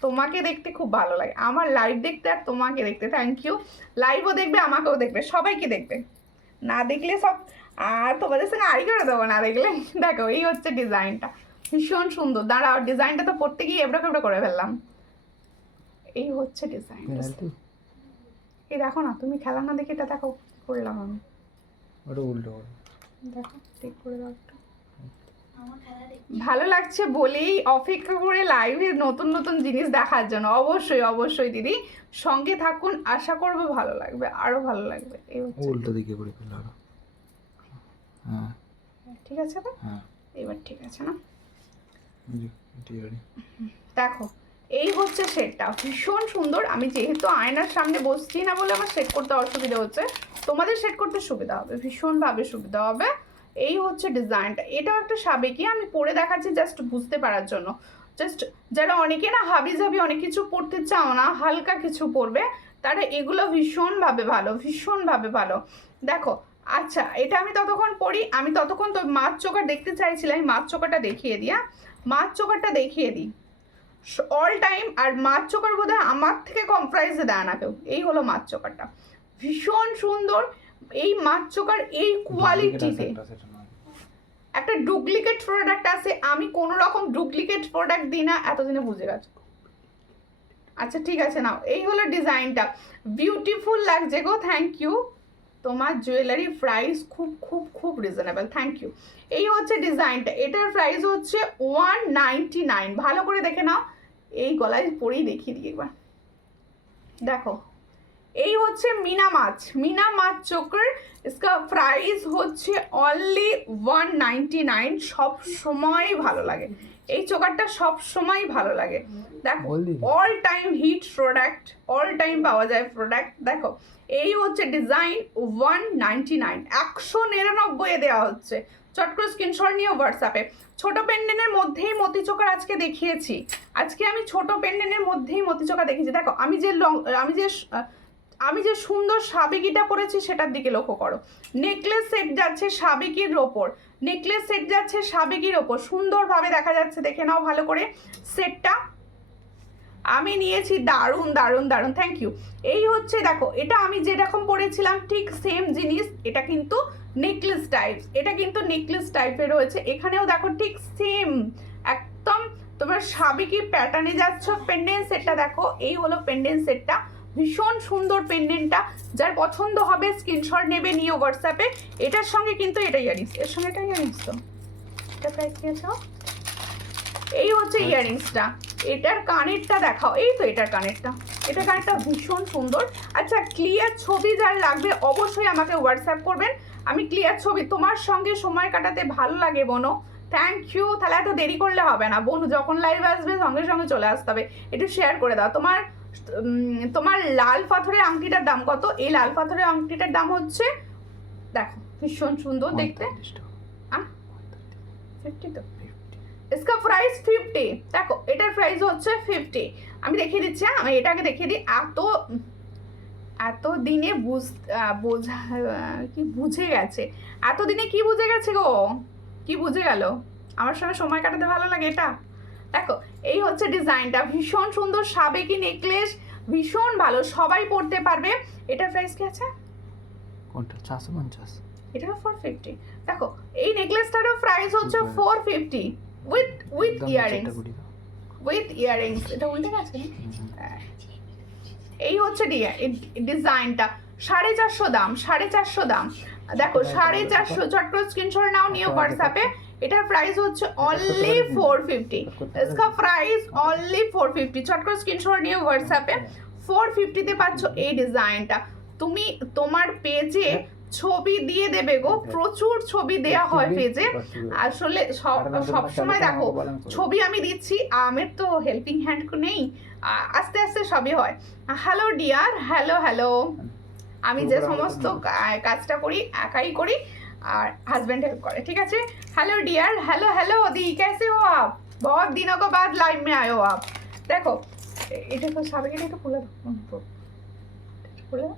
তোমাকে দেখতে খুব ভালো লাগে, আমার লাইভ দেখতে আর তোমাকে দেখতে। Thank you. লাইভও দেখবে, আমাকেও দেখবে, সবাইকে দেখবে। না দেখলে সব আর তোমাদের সঙ্গে আড়ি করে দেবো না দেখলে। দেখো এই হচ্ছে ডিজাইনটা, ভীষণ সুন্দর। দাঁড়াও, ডিজাইনটা তো পড়তে গিয়ে এবড়ো খেবড়ো করে ফেললাম। এই হচ্ছে ডিজাইন। এই দেখো না, তুমি খেলা না দেখে এটা দেখো করলাম আমি। ওটা উল্টো দেখো ঠিক করে দাও একটু। ভালো লাগছে বলেই অপেক্ষা করে লাইভে নতুন নতুন জিনিস দেখার জন্য। অবশ্যই অবশ্যই দিদি, সঙ্গে থাকুন, আশা করবো ভালো লাগবে, আরো ভালো লাগবে। এই হচ্ছে উল্টো দিকে করে ফেললাম। হ্যাঁ ঠিক আছে তো? হ্যাঁ এবার ঠিক আছে না? ঠিক আছে। দেখো এই হচ্ছে সেটটা, ভীষণ সুন্দর। আমি যেহেতু আয়নার সামনে বসছি না বলে আমার সেট করতে অসুবিধা হচ্ছে, তোমাদের সেট করতে সুবিধা হবে, ভীষণভাবে সুবিধা হবে। এই হচ্ছে ডিজাইনটা। এটাও একটা সাবেকি, আমি পরে দেখাচ্ছি জাস্ট বুঝতে পারার জন্য। জাস্ট যারা অনেকে না হাবি জাবি অনেক কিছু পরতে চাও না, হালকা কিছু পরবে, তারা এগুলো ভীষণভাবে ভালো, ভীষণভাবে ভালো। দেখো আচ্ছা, এটা আমি ততক্ষণ পরি, আমি ততক্ষণ তো মাছ চোকার দেখতে চাইছিলাম, আমি মাছ চোকারটা দেখিয়ে দিই। মাছ চোকারটা দেখিয়ে দিই অল টাইম। আর মাছ চোকার বোধহয় আমার থেকে কম প্রাইসে দেয় না কেউ। এই হলো মাছ চোকারটা, ভীষণ সুন্দর। এই মাছ চোকার এই কোয়ালিটিতে একটা ডুপ্লিকেট প্রোডাক্ট আছে, আমি কোনো রকম ডুপ্লিকেট প্রোডাক্ট দিই না, এতদিনে বুঝে গেছো। আচ্ছা ঠিক আছে নাও, এই হলো ডিজাইনটা, বিউটিফুল লাগছে গো। Thank you. তোমার জুয়েলারি প্রাইস খুব খুব খুব রিজনেবল, থ্যাংক ইউ। এই হচ্ছে ডিজাইনটা, এটার প্রাইস হচ্ছে 199। ভালো করে দেখে নাও, এই গলায় পরেই দেখিয়ে দিই একবার। দেখো এই হচ্ছে মিনা মাছ চোকার। इसका প্রাইস হচ্ছে অনলি 199। সব সময় ভালো লাগে এই চোকারটা, সব সময় ভালো লাগে। দেখো all time hit product, all time পাওয়া যায় প্রোডাক্ট। দেখো এই হচ্ছে ডিজাইন 199, 199 দেওয়া হচ্ছে। চট করে স্ক্রিনশট নিয়ে হোয়াটসঅ্যাপে। ছোট পেন্ডেন্টের মধ্যেই মতি চোকার আজকে দেখিয়েছি, আজকে আমি ছোট পেন্ডেন্টের মধ্যেই মতি চোকার দেখিয়েছি। দেখো আমি যে সুন্দর সাবেকিটা পরেছি সেটার দিকে লক্ষ্য করো। নেকলেস সেট যাচ্ছে সাবেকির ওপর, নেকলেস সেট যাচ্ছে সাবেকির ওপর, সুন্দরভাবে দেখা যাচ্ছে, দেখে নাও ভালো করে সেটটা আমি নিয়েছি। দারুণ দারুণ দারুণ, থ্যাংক ইউ। এই হচ্ছে দেখো, এটা আমি যেরকম পরেছিলাম ঠিক সেম জিনিস, এটা কিন্তু নেকলেস টাইপস, এটা কিন্তু নেকলেস টাইপের রয়েছে। এখানেও দেখো ঠিক সেম একদম তোমার সাবেকি প্যাটার্নে যাচ্ছ। পেন্ডেন্ট সেটটা দেখো, এই হলো পেন্ডেন্ট সেটটা, ভীষণ সুন্দর পেন্ডেন্টটা। যার পছন্দ হবে স্ক্রিনশট নেবে, নিয়ে হোয়াটসঅ্যাপে। এটার সঙ্গে কিন্তু এটা ইয়ারিংস, এর সঙ্গে এটা ইয়ারিংস তো, এটা প্রাইস কি আছে? এই হচ্ছে ইয়ারিংসটা। এটার কানেরটা দেখাও, এই তো এটার কানেরটা, এটার কানেরটা ভীষণ সুন্দর। আচ্ছা ক্লিয়ার ছবি যার লাগবে অবশ্যই আমাকে হোয়াটসঅ্যাপ করবেন, আমি ক্লিয়ার ছবি। তোমার সঙ্গে সময় কাটাতে ভালো লাগে বনো, থ্যাংক ইউ। তাহলে এত দেরি করলে হবে না বনু, যখন লাইভ আসবে সঙ্গে সঙ্গে চলে আসতে হবে। একটু শেয়ার করে দাও। তোমার লাল পাথরের আংটিটার দাম কত? এই লাল পাথরের আংটিটার দাম হচ্ছে, দেখো ভীষণ সুন্দর দেখতে, 50 তো, इसका प्राइस 50। দেখো এটার প্রাইস হচ্ছে 50। আমি দেখিয়ে দিচ্ছি, আমি এটাকে দেখিয়ে দিই। এত দিনে কি বুঝে গেছে, এতদিনে কি বুঝে গেছে গো, কি বুঝে গেল? আমার সঙ্গে সময় কাটাতে ভালো লাগে এটা। দেখো এই হচ্ছে ডিজাইনটা, ভীষণ সুন্দর সাবেকি নেকলেস, ভীষণ ভালো, সবাই পরতে পারবে। এটার প্রাইস কি আছে? কোনটা? 450। এটা 450। দেখো এই নেকলেসটারও প্রাইস হচ্ছে 450 উইথ ইয়ারিংস। এটা উল্টে গেছে। এই হচ্ছে ডিজাইনটা, 450 দাম, 450 দাম। দেখো 450, চট করে স্ক্রিনশট নাও, নিয়ে হোয়াটসঅ্যাপে। এটার প্রাইস হচ্ছে অনলি 450। इसका প্রাইস অনলি 450। চট করে স্ক্রিনশট নিয়ে হোয়াটসঅ্যাপে। 450 তে পাচ্ছ এই ডিজাইনটা। তুমি তোমার পেজে ছবি দিয়ে দেবে গো, প্রচুর ছবি দেয়া হয় পেজে। আসলে সব সময় দেখো ছবি আমি দিচ্ছি, আমার তো হেল্পিং হ্যান্ড নেই, আস্তে আস্তে সবই হয়। Hello dear, hello hello. আমি যে সমস্ত কাজটা করি একাই করি, আর হাজব্যান্ড হেল্প করে, ঠিক আছে। हेलो डियर, हेलो हेलो दी, कैसे हो आप? बहुत दिनों के बाद लाइव में आए हो आप। देखो এটা তো সাবেকিটা একটু খুলে দাও, খুলে দাও,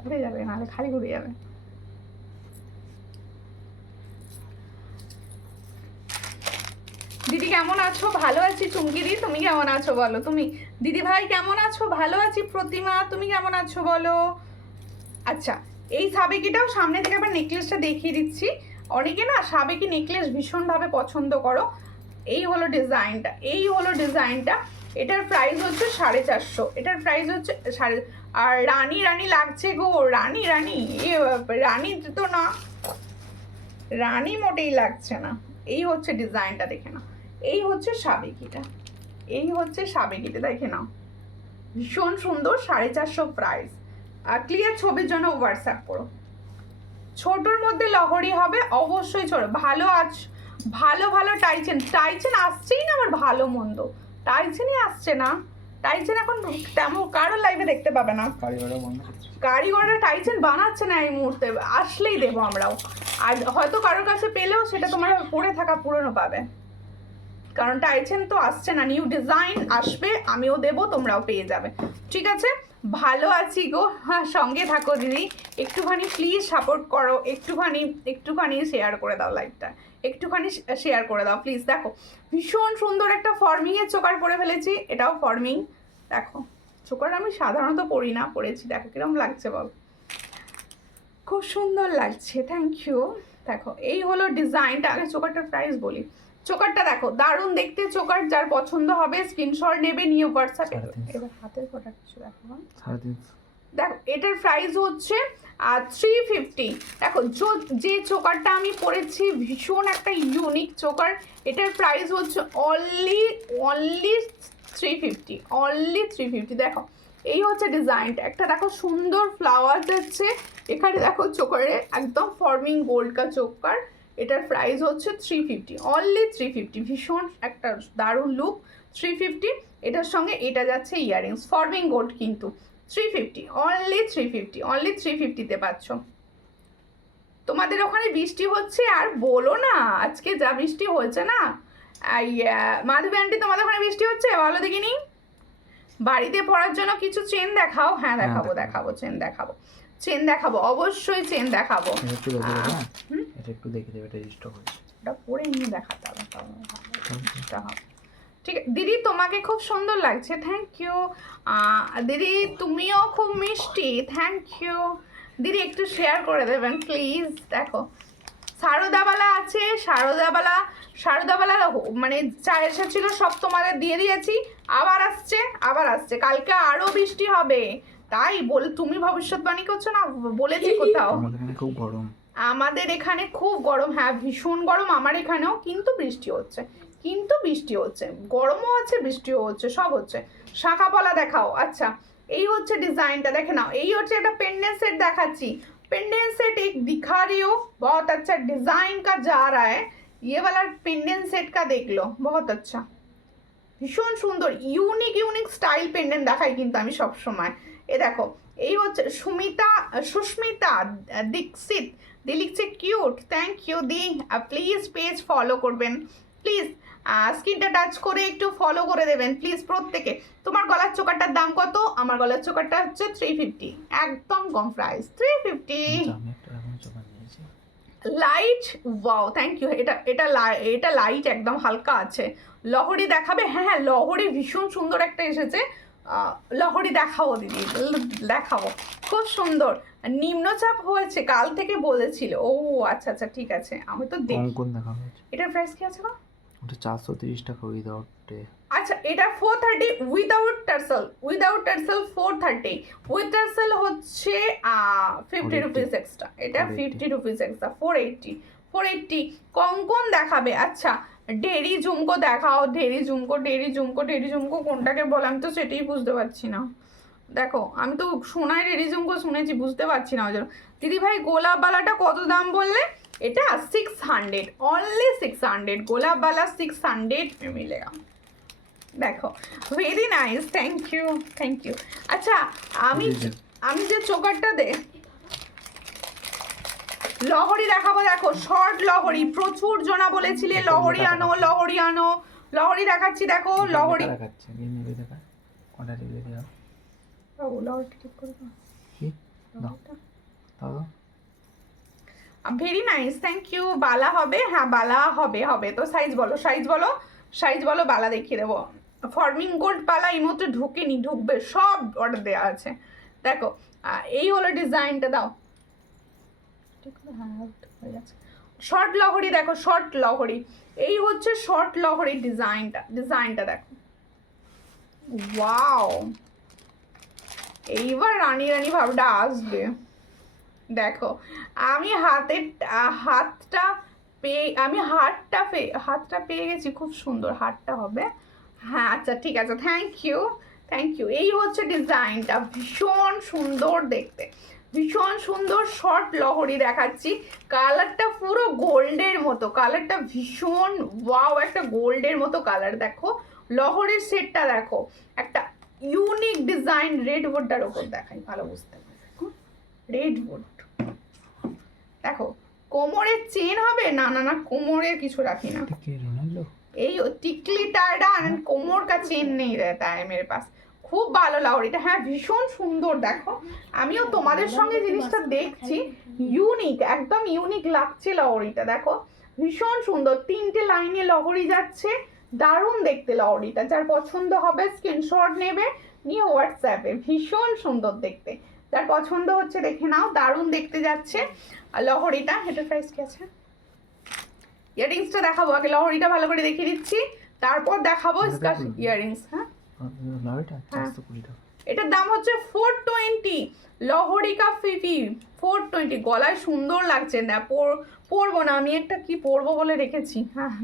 ঘুরে যাবে না নাহলে খালি ঘুরে যাবে। দিদি কেমন আছো? ভালো আছি। চুমকি দি তুমি কেমন আছো বলো? তুমি দিদি ভাই কেমন আছো? ভালো আছি। প্রতিমা তুমি কেমন আছো বলো? আচ্ছা, এই সাবেকিটাও সামনে থেকে আবার নেকলেসটা দেখিয়ে দিচ্ছি। অনেকে না সাবেকি নেকলেস ভীষণভাবে পছন্দ করো। এই হলো ডিজাইনটা, এই হলো ডিজাইনটা। এটার প্রাইস হচ্ছে 450। এটার প্রাইস হচ্ছে আর রানী রানী লাগছে গো, রানী রানী, রানী তো না, রানী মোটেই লাগছে না। এই হচ্ছে ডিজাইনটা, দেখে নাও। এই হচ্ছে সাবেকিটা, এই হচ্ছে সাবেকিটা, দেখে নাও। ভীষণ সুন্দর, 450 প্রাইস। আর ক্লিয়ার ছবির জন্য হোয়াটসঅ্যাপ করো। ছোটোর মধ্যে লহরি হবে অবশ্যই। ছোট ভালো ভালো ভালো টাইচেন আসছেই না আমার, ভালো মন্দ টাইচেনই আসছে না। টাইচেন এখন তেমন কারোর লাইভে দেখতে পাবে না। কারিগররা টাইচেন বানাচ্ছে না এই মুহূর্তে, আসলেই দেবো আমরাও। আর হয়তো কারোর কাছে পেলেও সেটা তোমার পরে থাকা পুরনো পাবে, কারণ টাইচেন তো আসছে না। নিউ ডিজাইন আসবে, আমিও দেবো, তোমরাও পেয়ে যাবে। ঠিক আছে, ভালো আছি গো। হ্যাঁ, সঙ্গে থাকো দিদি, একটুখানি প্লিজ সাপোর্ট করো, একটুখানি শেয়ার করে দাও লাইভটা, একটুখানি শেয়ার করে দাও প্লিজ। দেখো ভীষণ সুন্দর একটা ফর্মিংয়ের চোকার পরে ফেলেছি, এটাও ফর্মিং। দেখো চোকার আমি সাধারণত পরি না, পরেছি, দেখো কিরকম লাগছে বল, খুব সুন্দর লাগছে, থ্যাংক ইউ। দেখো এই হলো ডিজাইনটা। আগে চোকারটার প্রাইস বলি। চোকারটা দেখো দারুণ দেখতে, চোকার যার পছন্দ হবে স্ক্রিনশট নেবে, নিয়ে হোয়াটসঅ্যাপে। এবার হাতের কটা কিছু দেখো, দেখো এটার প্রাইস হচ্ছে 350। দেখো যে চোকারটা আমি পরেছি ভীষণ একটা ইউনিক চোকার, এটার প্রাইস হচ্ছে অনলি 350, অনলি 350। দেখো এই হচ্ছে ডিজাইনটা, একটা দেখো সুন্দর ফ্লাওয়ার যাচ্ছে এখানে, দেখো চোকারে একদম ফর্মিং গোল্ড কা চোকার। এটার প্রাইস হচ্ছে 350, অনলি 350। ভীষণ একটা দারুণ লুক, 350। এটার সঙ্গে এটা যাচ্ছে ইয়াররিংস, ফর্মিং গোল্ড কিন্তু 350, অনলি 350, অনলি 350-তে পাচ্ছ। তোমাদের ওখানে বৃষ্টি হচ্ছে আর বলো না, আজকে যা বৃষ্টি হয়েছে না। মাধবী আন্টি তোমাদের ওখানে বৃষ্টি হচ্ছে ভালো দেখিনি। বাড়িতে পরার জন্য কিছু চেন দেখাও। হ্যাঁ দেখাবো, দেখাবো চেন দেখাবো, চেন দেখাবো, অবশ্যই চেন দেখাবো। একটু দেখে দেবে, এটা স্টক হয়েছে, এটা পরে নিয়ে দেখাতে হবে। ঠিক আছে দিদি, তোমাকে খুব সুন্দর লাগছে, থ্যাংক ইউ। দিদি তুমিও খুব মিষ্টি, থ্যাংক ইউ। দিদি একটু শেয়ার করে দেবেন প্লিজ। দেখো সারদাবালা আছে, সারদাবালা মানে যা এসেছিল সব তোমাদের দিয়ে দিয়েছি। আবার আসছে কালকে আরো বৃষ্টি হবে, তাই বলে তুমি ভবিষ্যৎবাণী করছো না, বলেছি কোথাও। খুব গরম, আমাদের এখানে খুব গরম, হ্যাঁ ভীষণ গরম আমার এখানেও, কিন্তু বৃষ্টি হচ্ছে, গরমও আছে, বৃষ্টিও হচ্ছে, সব হচ্ছে। শাঁখা পলা দেখাও। আচ্ছা এই হচ্ছে ডিজাইনটা, দেখে নাও। এই হচ্ছে একটা पेंडेंट सेट দেখাচ্ছি। पेंडेंट सेट एक दिखा रही हो, बहुत अच्छा डिजाइन का जा रहा है। ये वाला पेंडेंट सेट का देख लो, बहुत अच्छा, ভীষণ সুন্দর ইউনিক স্টাইল পেন্ডেন্ট দেখাই কিন্তু আমি সব সময়। এ দেখো এই হচ্ছে সুস্মিতা দীক্ষিত, দি লিখছে cute, thank you di. Please page follow করবেন প্লিজ, স্ক্রিনটা টাচ করে একটু ফলো করে দেবেন প্লিজ প্রত্যেকে। তোমার গলার চোকারটার দাম কত? আমার গলার চোকারটা হচ্ছে 350, একদম কম price, 350। Light, wow thank you. এটা লাইট একদম হালকা আছে। লহরি দেখাবে? হ্যাঁ লহরি ভীষণ সুন্দর একটা এসেছে, লহরি দেখাবো দিদি, দেখাবো, খুব সুন্দর। নিম্নচাপ হয়েছে কাল থেকে বলেছিল। ও আচ্ছা ঠিক আছে, আমি তো দেখি। এটার প্রাইস কি আছে গো? ওটা 430 টাকা উইদাউট। আচ্ছা এটা 430 উইদাউট টার্সেল, 430, উইথ টার্সেল হচ্ছে 50 রুপিস এক্সট্রা, এটা 50 রুপিস এক্সট্রা, 480। কঙ্কন দেখাবে? আচ্ছা ঢেরি ঝুমকো দেখাও, ঢেরি ঝুমকো কোনটাকে বলে আমি তো সেটাই বুঝতে পারছি না। দেখো আমি তো সোনায় ঢেরি ঝুমকো শুনেছি, বুঝতে পারছি না ওই জন্য। দিদি ভাই গোলাপবালাটা কত দাম বললে? এটা 600, অনলি 600, গোলাপবালা 600 মিলেগা। দেখো ভেরি নাইস, থ্যাংক ইউ। আচ্ছা আমি যে চোকারটা লহরি দেখাবো। দেখো শর্ট লহরি, প্রচুর জনা বলেছিলে লহরি আনো, লহরি দেখাচ্ছি। দেখো লহরি দাদা ভেরি নাইস, থ্যাংক ইউ। বালা হবে? হ্যাঁ বালা হবে হবে। তো সাইজ বলো, সাইজ বলো, সাইজ বলো, বালা দেখিয়ে দেবো। ফর্মিং গোল্ড বালা এই মুহূর্তে ঢুকেনি, ঢুকবে, সব অর্ডার দেওয়া আছে। দেখো এই হলো ডিজাইনটা, দাও শর্ট লহরি, দেখো শর্ট লহরি, এই হচ্ছে শর্ট লহরি ডিজাইনটা, ডিজাইনটা দেখো, ওয়াও। এইবার রানী রানী ভাবটা আসবে। দেখো আমি হাতটা পেয়ে গেছি, খুব সুন্দর হাতটা হবে। হ্যাঁ আচ্ছা ঠিক আছে, থ্যাংক ইউ থ্যাংক ইউ। এই হচ্ছে ডিজাইনটা, ভীষণ সুন্দর দেখতে, ভীষণ সুন্দর শর্ট লহরি দেখাচ্ছি। কালারটা পুরো গোল্ডের মতো, কালারটা ভীষণ ওয়াও, একটা গোল্ডের মতো কালার। দেখো লহরির সেটটা দেখো, একটা ইউনিক ডিজাইন। রেড বোর্ডটার ওপর দেখাই, ভালো বুঝতে পারবে। রেড বোর্ড দেখো, কোমরের চেন হবে না, না না কোমরের কিছু রাখি না, এই টিকলিটা কোমর কা চেন নেই रहता है मेरे पास। খুব ভালো লাউরিটা, হ্যাঁ ভীষণ সুন্দর। দেখো আমিও তোমাদের সঙ্গে জিনিসটা দেখছি, ইউনিক, একদম ইউনিক লাগছে লাউরিটা। দেখো ভীষণ সুন্দর, 3টে লাইনে লহরি যাচ্ছে, দারুণ দেখতে লাউরিটা। যার পছন্দ হবে স্ক্রিনশট নেবে, নিয়ে হোয়াটসঅ্যাপে, ভীষণ সুন্দর দেখতে। যার পছন্দ হচ্ছে দেখে নাও, দারুণ দেখতে যাচ্ছে লহরিটা। এটার প্রাইস কি আছে? ইয়াররিংসটা দেখাবো আগে, লহরিটা ভালো করে দেখিয়ে দিচ্ছি, তারপর দেখাবো ইয়াররিংস। হ্যাঁ এটার দাম হচ্ছে 420, লহরিকা ফিফি 420। গলায় সুন্দর লাগছে না, পরবো না আমি, একটা কি পরবো বলে রেখেছি, হ্যাঁ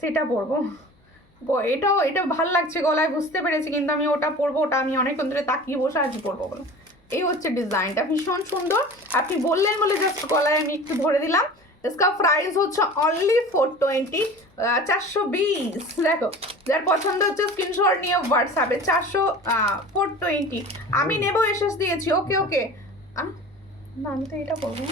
সেটা পরবো। এটা ভালো লাগছে গলায়, বুঝতে পেরেছি, কিন্তু আমি ওটা পরবো, ওটা আমি অনেকক্ষণ ধরে তাকিয়ে বসে আছি পরবো বলে। এই হচ্ছে ডিজাইনটা, ভীষণ সুন্দর। আপনি বললেন বলে জাস্ট গলায় আমি একটু ধরে দিলাম। इसका प्राइस হচ্ছে অনলি 420, 420। দেখো যার পছন্দ হচ্ছে স্ক্রিনশট নিয়ে হোয়াটসঅ্যাপে 420। আমি নেব, এসএস দিয়েছি, ওকে ওকে। না আমি তো এটা বলবো,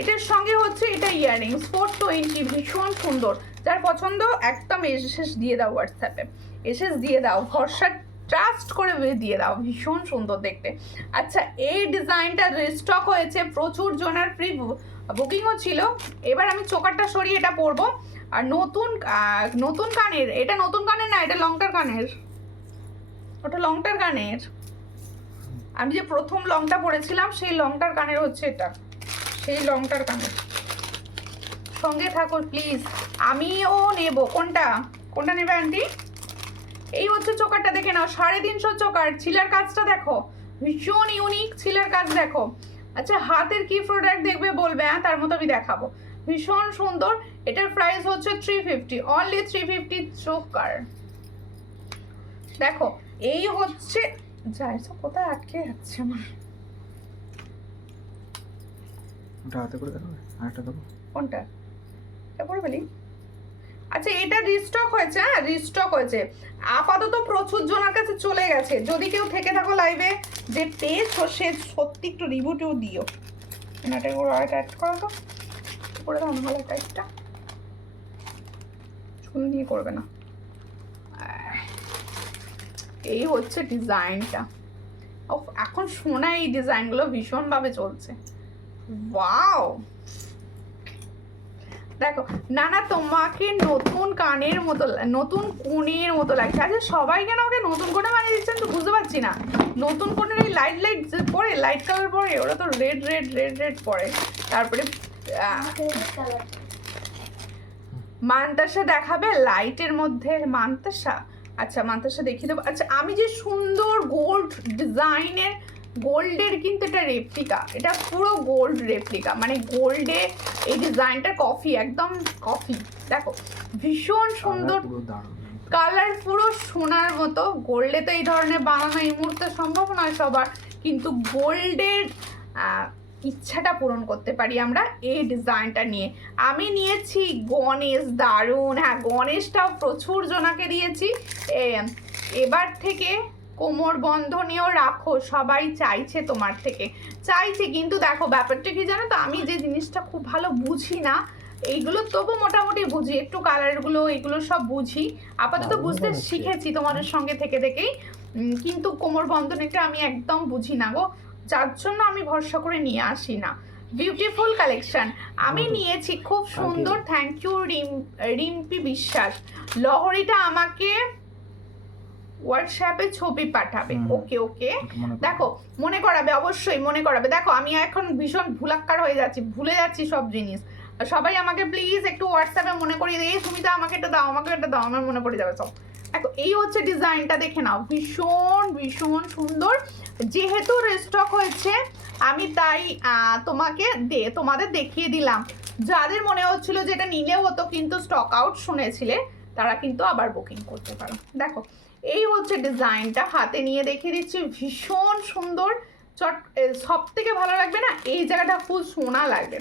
এটার সঙ্গে হচ্ছে এটা ইয়াররিংস 420, ভীষণ সুন্দর। যার পছন্দ একদম এসএস দিয়ে দাও হোয়াটসঅ্যাপে, এসএস দিয়ে দাও, ভরসা ট্রাস্ট করে দিয়ে দাও, ভীষণ সুন্দর দেখতে। আচ্ছা এই ডিজাইনটা রিস্টক হয়েছে, প্রচুর জনের প্রি বুকিংও ছিল। এবার আমি চোকারটা সরিয়ে এটা পরবো। আর নতুন কানের, এটা নতুন কানের না, এটা লংটার কানের, ওটা লংটার কানের। আমি যে প্রথম লংটা পরেছিলাম সেই লংটার কানের হচ্ছে এটা, সেই লংটার কানের। সঙ্গে থাকো প্লিজ, আমিও নেব। কোনটা কোনটা নেবে আন্টি? এই হচ্ছে চোকারটা, দেখে নাও, 350 চোকার। ছিলার কাজটা দেখো, ভীষণ ইউনিক ছিলার কাজ দেখো। আচ্ছা হাতের কি প্রোডাক্ট দেখবে বলবে, হ্যাঁ তার মতো আমি দেখাবো, ভীষণ সুন্দর। এটার প্রাইস হচ্ছে 350, অনলি 350 চোকার। দেখো এই হচ্ছে, যাই সব কোথায় আটকে যাচ্ছে আমার, ওটা হাতে করে দেবো, আরেকটা দেবো। কোনটা? এটা পরে বলি। আচ্ছা এটা রিস্টক হয়েছে, হ্যাঁ রিস্টক হয়েছে, আপাতত প্রচুর জনের কাছে চলে গেছে। যদি কেউ থেকে থাকো লাইভে যে পেয়েছো, সে সত্যি একটু রিভিউটিও দিও। এটা করে আরেকটা অ্যাড করো তো, করে দাও না ভালো টাইপটা, চুল নিয়ে করবে না। এই হচ্ছে ডিজাইনটা, এখন শোনা এই ডিজাইনগুলো ভীষণভাবে চলছে, ওয়াও। দেখো না না তোমাকে নতুন কানের মতো, নতুন কোণের মতো লাগছে। আচ্ছা সবাই কেন ওকে নতুন কোণে বানিয়ে দিচ্ছেন তো বুঝতে পারছি না। নতুন কোণের এই লাইট লাইট পরে, লাইট কালার পরে, ওরা তো রেড রেড রেড রেড পরে। তারপরে মান্তাসা দেখাবে লাইটের মধ্যে, মান্তাসা। আচ্ছা মান্তাসা দেখিয়ে দেবো। আচ্ছা আমি যে সুন্দর গোল্ড ডিজাইনের, গোল্ডের কিন্তু এটা রেপ্লিকা, এটা পুরো গোল্ড রেপ্লিকা, মানে গোল্ডে এই ডিজাইনটা কফি, একদম কফি। দেখো ভীষণ সুন্দর কালার, পুরো সোনার মতো। গোল্ডে তো এই ধরনের বানানো এই মুহূর্তে সম্ভব নয় সবার, কিন্তু গোল্ডের ইচ্ছাটা পূরণ করতে পারি আমরা এই ডিজাইনটা নিয়ে। আমি নিয়েছি গণেশ, দারুণ, হ্যাঁ গণেশটাও প্রচুর জনাকে দিয়েছি। এবার থেকে কোমর বন্ধনীয় রাখো, সবাই চাইছে তোমার থেকে, চাইছে। কিন্তু দেখো ব্যাপারটা কি জানো তো, আমি যে জিনিসটা খুব ভালো বুঝি না এইগুলো, তবু মোটামুটি বুঝি, একটু কালারগুলো এগুলো সব বুঝি, আপাতত বুঝতে শিখেছি তোমাদের সঙ্গে থেকে থেকেই। কিন্তু কোমর বন্ধনীটা আমি একদম বুঝি না গো। যার জন্য আমি ভরসা করে নিয়ে আসি না। বিউটিফুল কালেকশন আমি নিয়েছি, খুব সুন্দর। থ্যাংক ইউ রিম্পি বিশ্বাস। লহরিটা আমাকে হোয়াটসঅ্যাপে ছবি পাঠাবে। ওকে ওকে, দেখো মনে করাবে, অবশ্যই মনে করাবে। দেখো আমি এখন ভীষণ ভুলাক্কার হয়ে যাচ্ছি, ভুলে যাচ্ছি সব জিনিস। সবাই আমাকে প্লিজ একটু হোয়াটসঅ্যাপে মনে করিয়ে দিয়ে, তুমি তো আমাকে এটা দাও, আমাকে এটা দাও, আমার মনে পড়ে যাবে সব। দেখো এই হচ্ছে ডিজাইনটা, দেখে নাও, ভীষণ ভীষণ সুন্দর। যেহেতু রিস্টক হয়েছে আমি তাই তোমাদের দেখিয়ে দিলাম। যাদের মনে হচ্ছিল যে এটা নিলেও হতো কিন্তু স্টক আউট শুনেছিলে, তারা কিন্তু আবার বুকিং করতে পারো। দেখো এই হচ্ছে ডিজাইনটা, হাতে নিয়ে দেখিয়ে দিচ্ছি, ভীষণ সুন্দর। সব থেকে ভালো লাগবে না, এই জায়গাটা ফুল সোনা লাগবে,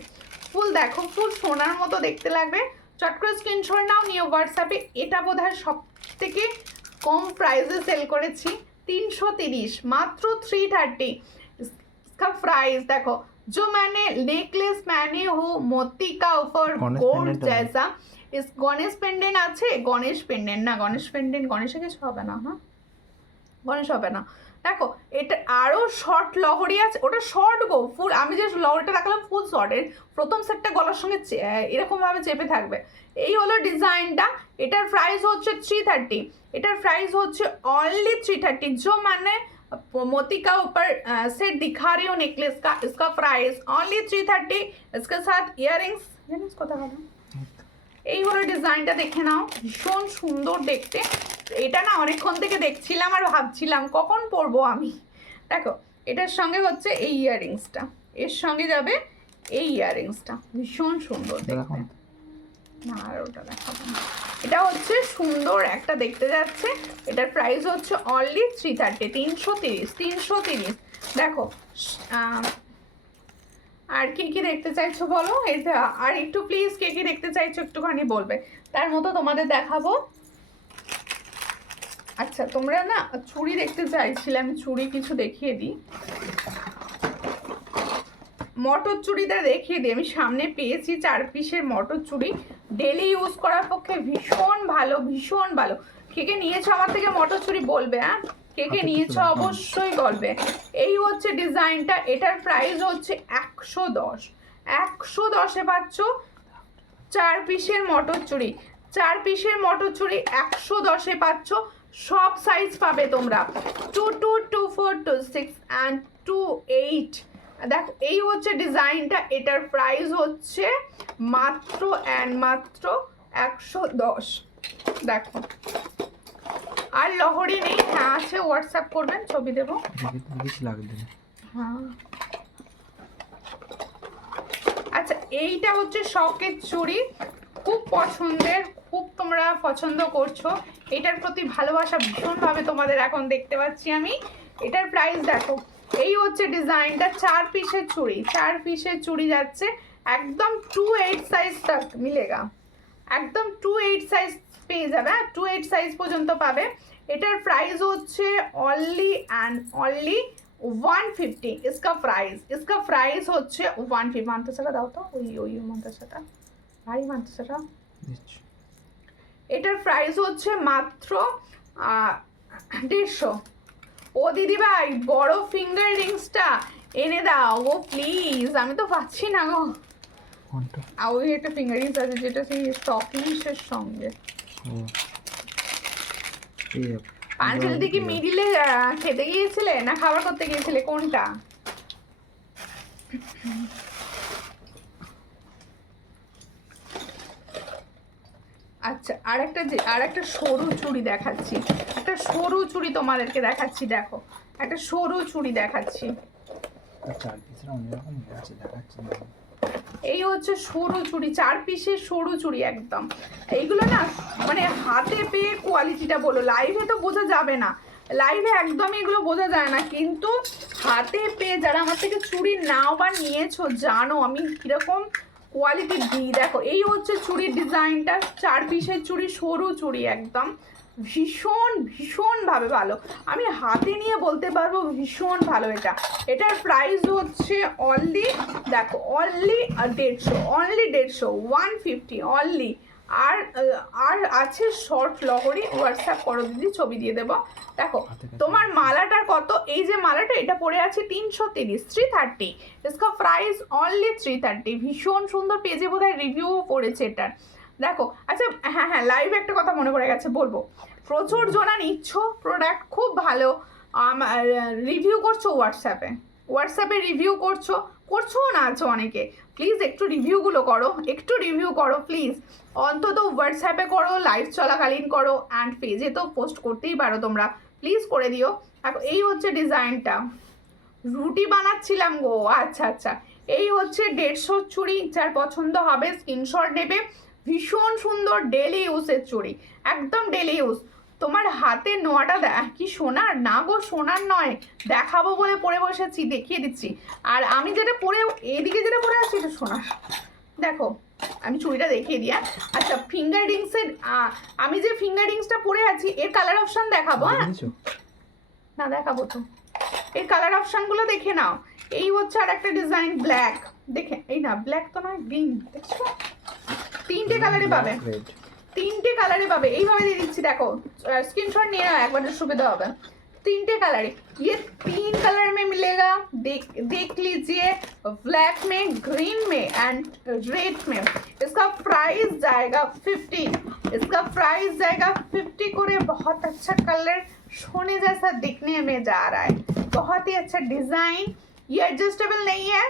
ফুল দেখো ফুল সোনার মতো দেখতে লাগবে। চট করে স্ক্রিনশট নাও, নিয়ে হোয়াটসঅ্যাপে। এটা বোধহয় সব থেকে কম প্রাইসে সেল করেছি, 330, মাত্র 330। इसका प्राइस देखो, जो मैंने नेकलेस पहने हो मोती का ऊपर गोल्ड जैसा, इस गणेश पेंडेंट আছে, গণেশ পেন্ডেন্ট না, গণেশ পেন্ডেন্ট গণেশে কিছু হবে না, হ্যাঁ গণেশ হবে না। দেখো এটা আরো শর্ট লহরি আছে, ওটা শর্ট গো ফুল। আমি যে লহরিটা রাখলাম ফুল শর্টের, প্রথম সেটটা গলার সঙ্গে এরকম ভাবে চেপে থাকবে। এই হলো ডিজাইনটা। এটার প্রাইস হচ্ছে 330, এটার প্রাইস হচ্ছে অনলি 330। जो मैंने मोती का ऊपर सेट दिखा रही हूँ नेकलेस का, इसका प्राइस ओनली 330। इसके साथ ইয়াররিংস, জানিস কথা বলো। এই হলো ডিজাইনটা, দেখে নাও, ভীষণ সুন্দর দেখতে। এটা না অনেকক্ষণ থেকে দেখছিলাম আর ভাবছিলাম কখন পরবো আমি। দেখো এটার সঙ্গে হচ্ছে এই ইয়াররিংসটা, এর সঙ্গে যাবে এই ইয়াররিংসটা, ভীষণ সুন্দর দেখতে। না আর ওটা দেখাবো না, এটা হচ্ছে সুন্দর একটা দেখতে যাচ্ছে। এটার প্রাইস হচ্ছে অনলি 330, 330। দেখো আর কি কি দেখতে চাইছো বলো, এটা আর একটু প্লিজ কে কি দেখতে চাইছো একটুখানি বলবে, তার মতো তোমাদের দেখাবো। আচ্ছা তোমরা না চুড়ি দেখতে চাইছিলে, আমি চুড়ি কিছু দেখিয়ে দিই। মটর চুড়িটা দেখিয়ে দিই, আমি সামনে পেয়েছি 4 পিসের মটর চুড়ি, ডেলি ইউজ করার পক্ষে ভীষণ ভালো, ভীষণ ভালো। কে কে নিয়েছো আমার থেকে মটর চুড়ি বলবে, হ্যাঁ কে কে নিয়েছো অবশ্যই বলবে। এই হচ্ছে ডিজাইনটা, এটার প্রাইস হচ্ছে 110, 110-এ পাচ্ছ 4 পিসের মটর চুড়ি, 4 পিসের মটর চুড়ি 110-এ পাচ্ছ। সব সাইজ পাবে তোমরা, 22, 24, 26 অ্যান্ড 28। দেখো এই হচ্ছে ডিজাইনটা, এটার প্রাইস হচ্ছে মাত্র মাত্র 110। দেখো আর লহরি নেই, হ্যাঁ আছে, হোয়াটসঅ্যাপ করবেন, ছবি দেবো। হ্যাঁ আচ্ছা এইটা হচ্ছে শখের চুড়ি, খুব পছন্দের, খুব তোমরা পছন্দ করছো, এটার প্রতি ভালোবাসা ভীষণভাবে তোমাদের এখন দেখতে পাচ্ছি আমি। এটার প্রাইস দেখো, এই হচ্ছে ডিজাইনটা, 4 পিসের চুড়ি, 4 পিসের চুড়ি যাচ্ছে, একদম 28 সাইজ তক মিলেগা, একদম 28 সাইজ পেয়ে যাবে, হ্যাঁ 28 সাইজ পর্যন্ত পাবে। এটার প্রাইস হচ্ছে অনলি অ্যান্ড অনলি 150। इसका प्राइस হচ্ছে 150। মান্তাসাটা দাও তো, ওই মান্তাসাটা ভাই, মান্তাসাটা। এটার প্রাইস হচ্ছে মাত্র 150। ও দিদি ভাই বড় ফিঙ্গার রিংসটা এনে দাও গো প্লিজ, আমি তো পাচ্ছি না গো। আর ওই একটা ফিঙ্গার রিংস আছে যেটা সেই স্টকিংসের সঙ্গে। পাঞ্চেলদি কি মিডিলে খেতে গিয়েছিলে না খাবার করতে গিয়েছিলে, কোনটা? আচ্ছা আরেকটা সরু চুড়ি দেখাচ্ছি, একটা সরু চুড়ি তোমাদেরকে দেখাচ্ছি। দেখো একটা সরু চুড়ি দেখাচ্ছি, এই হচ্ছে সরু চুড়ি, 4 পিসের সরু চুড়ি একদম। এইগুলো না মানে হাতে পেয়ে কোয়ালিটিটা বলো, লাইভে তো বোঝা যাবে না, লাইভে একদমই এগুলো বোঝা যায় না, কিন্তু হাতে পেয়ে যারা আমার থেকে চুড়ি নাও বা নিয়েছো জানো আমি কিরকম কোয়ালিটি দিই। দেখো এই হচ্ছে চুড়ির ডিজাইনটা, 4 পিসের চুড়ি, সরু চুড়ি একদম, ভীষণ ভীষণভাবে ভালো, আমি হাতে নিয়ে বলতে পারবো ভীষণ ভালো। এটার প্রাইস হচ্ছে অনলি, দেখো অনলি 150, অনলি 150, 150 অনলি। আর আছে শর্ট লহরি, হোয়াটসঅ্যাপ করো দিদি, ছবি দিয়ে দেবো। দেখো তোমার মালাটার কত, এই যে মালাটা এটা পড়ে আছে 330, 330, इसका प्राइस অনলি 330। ভীষণ সুন্দর, পেজে বোধহয় রিভিউও পড়েছে এটার। দেখো আচ্ছা হ্যাঁ হ্যাঁ, লাইভে একটা কথা মনে পড়ে গেছে বলবো, প্রচুর জনা নিচ্ছ প্রোডাক্ট, খুব ভালো রিভিউ করছো হোয়াটসঅ্যাপে রিভিউ করছো না আছো অনেকে, প্লিজ একটু রিভিউগুলো করো, একটু রিভিউ করো প্লিজ, অন্তত হোয়াটসঅ্যাপে করো, লাইভ চলাকালীন করো, অ্যান্ড পেজে তো পোস্ট করতেই পারো তোমরা, প্লিজ করে দিও। এখন এই হচ্ছে ডিজাইনটা, রুটি বানাচ্ছিলাম গো, আচ্ছা আচ্ছা। এই হচ্ছে 150 চুড়ি, যার পছন্দ হবে স্ক্রিনশট নেবে। ভীষণ সুন্দর ডেলি ইউজের চুড়ি, একদম ডেলি ইউজ। তোমার হাতে নোয়াটা কি সোনার? না গো সোনার নয়, দেখাবো বলে পরে বসেছি, দেখিয়ে দিচ্ছি। আর আমি যেটা পরে এদিকে যেটা পরে আছি এটা সোনার। দেখো আমি চুড়িটা দেখিয়ে দিই। আচ্ছা ফিঙ্গার রিংসের, আমি যে ফিঙ্গার রিংসটা পরে আছি এর কালার অপশন দেখাবো। হ্যাঁ না দেখাবো তো, এর কালার অপশনগুলো দেখে নাও। এই হচ্ছে আর একটা ডিজাইন ব্ল্যাক, দেখে এই না ব্ল্যাক তো নয়, গ্রিন, দেখছো? তিনটে কালারে পাবে, তিনটে কালারে পাবে, এইভাবে দিয়ে দিচ্ছি। দেখো स्क्रीनशॉट নিয়ে নাও, একবার সুবিধা হবে। तीनटे कलर, ये 3 कलर में मिलेगा, देख लीजिए, ब्लैक में, ग्रीन में एंड रेड में। इसका प्राइस जाएगा 50, इसका प्राइस जाएगा 50 করে। बहुत अच्छा कलर, सोने जैसा दिखने में जा रहा है, बहुत ही अच्छा डिजाइन। ये एडजस्टेबल नहीं है,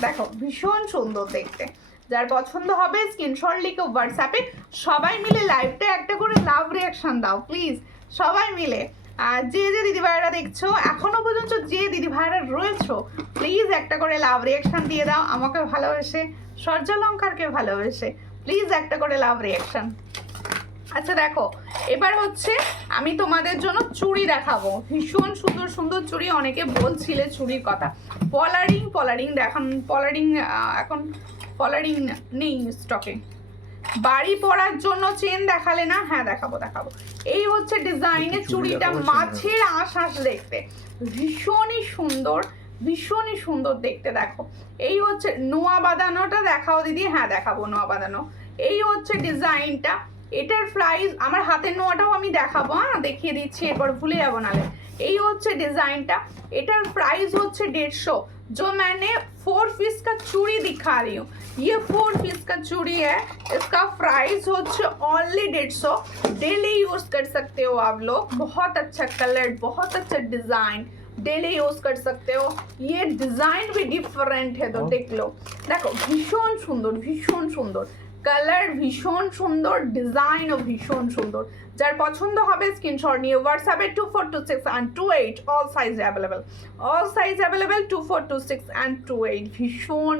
देखो भीषण सुंदर देखते। যার পছন্দ হবে স্ক্রিনশট লিখে হোয়াটসঅ্যাপে, সবাই মিলে লাইভটা একটা করে লাভ রিয়াকশন দাও প্লিজ, সবাই মিলে। আর যে দিদিভাইরা দেখছো এখনো পর্যন্ত, যে দিদিভাইরা রয়েছো, প্লিজ একটা করে লাভ রিয়াকশন দিয়ে দাও, আমাকে ভালোবেসে, সূর্যালঙ্কারকে ভালোবেসে, প্লিজ একটা করে লাভ রিয়াকশন। আচ্ছা দেখো এবার হচ্ছে আমি তোমাদের জন্য চুড়ি দেখাবো, ভীষণ সুন্দর সুন্দর চুড়ি, অনেকে বলছিলে চুড়ির কথা। পলারিং দেখান, পলারিং এখন পলারিং নেই স্টকে। বাড়ি পরার জন্য চেন দেখালে না, হ্যাঁ দেখাবো। এই হচ্ছে ডিজাইনের চুড়িটা, মাছের আঁশ দেখতে, ভীষণই সুন্দর দেখতে। দেখো এই হচ্ছে নোয়া বাঁধানোটা দেখাও দিদি, হ্যাঁ দেখাবো নোয়া বাঁধানো। এই হচ্ছে ডিজাইনটা, এটার প্রাইস, আমার হাতের নোয়াটাও আমি দেখাবো, হ্যাঁ দেখিয়ে দিচ্ছি, এরপর ভুলে যাবো নালে। এই হচ্ছে ডিজাইনটা, এটার প্রাইস হচ্ছে 150। जो मैंने 4 पीस का चूड़ी दिखा रही हूँ, ये 4 पीस का चूड़ी है, इसका प्राइस होচ্ছে ओनली 150। डेली यूज कर सकते हो आप लोग, बहुत अच्छा कलर, बहुत अच्छा डिजाइन, डेली यूज कर सकते हो। ये डिजाइन भी डिफरेंट है, तो देख लो। देखो भीषण सुंदर কালার, ভীষণ সুন্দর ডিজাইন ও ভীষণ সুন্দর। যার পছন্দ হবে স্ক্রিনশট নিয়ে হোয়াটসঅ্যাপে 2426 and 28, all size available, 2426 and 28।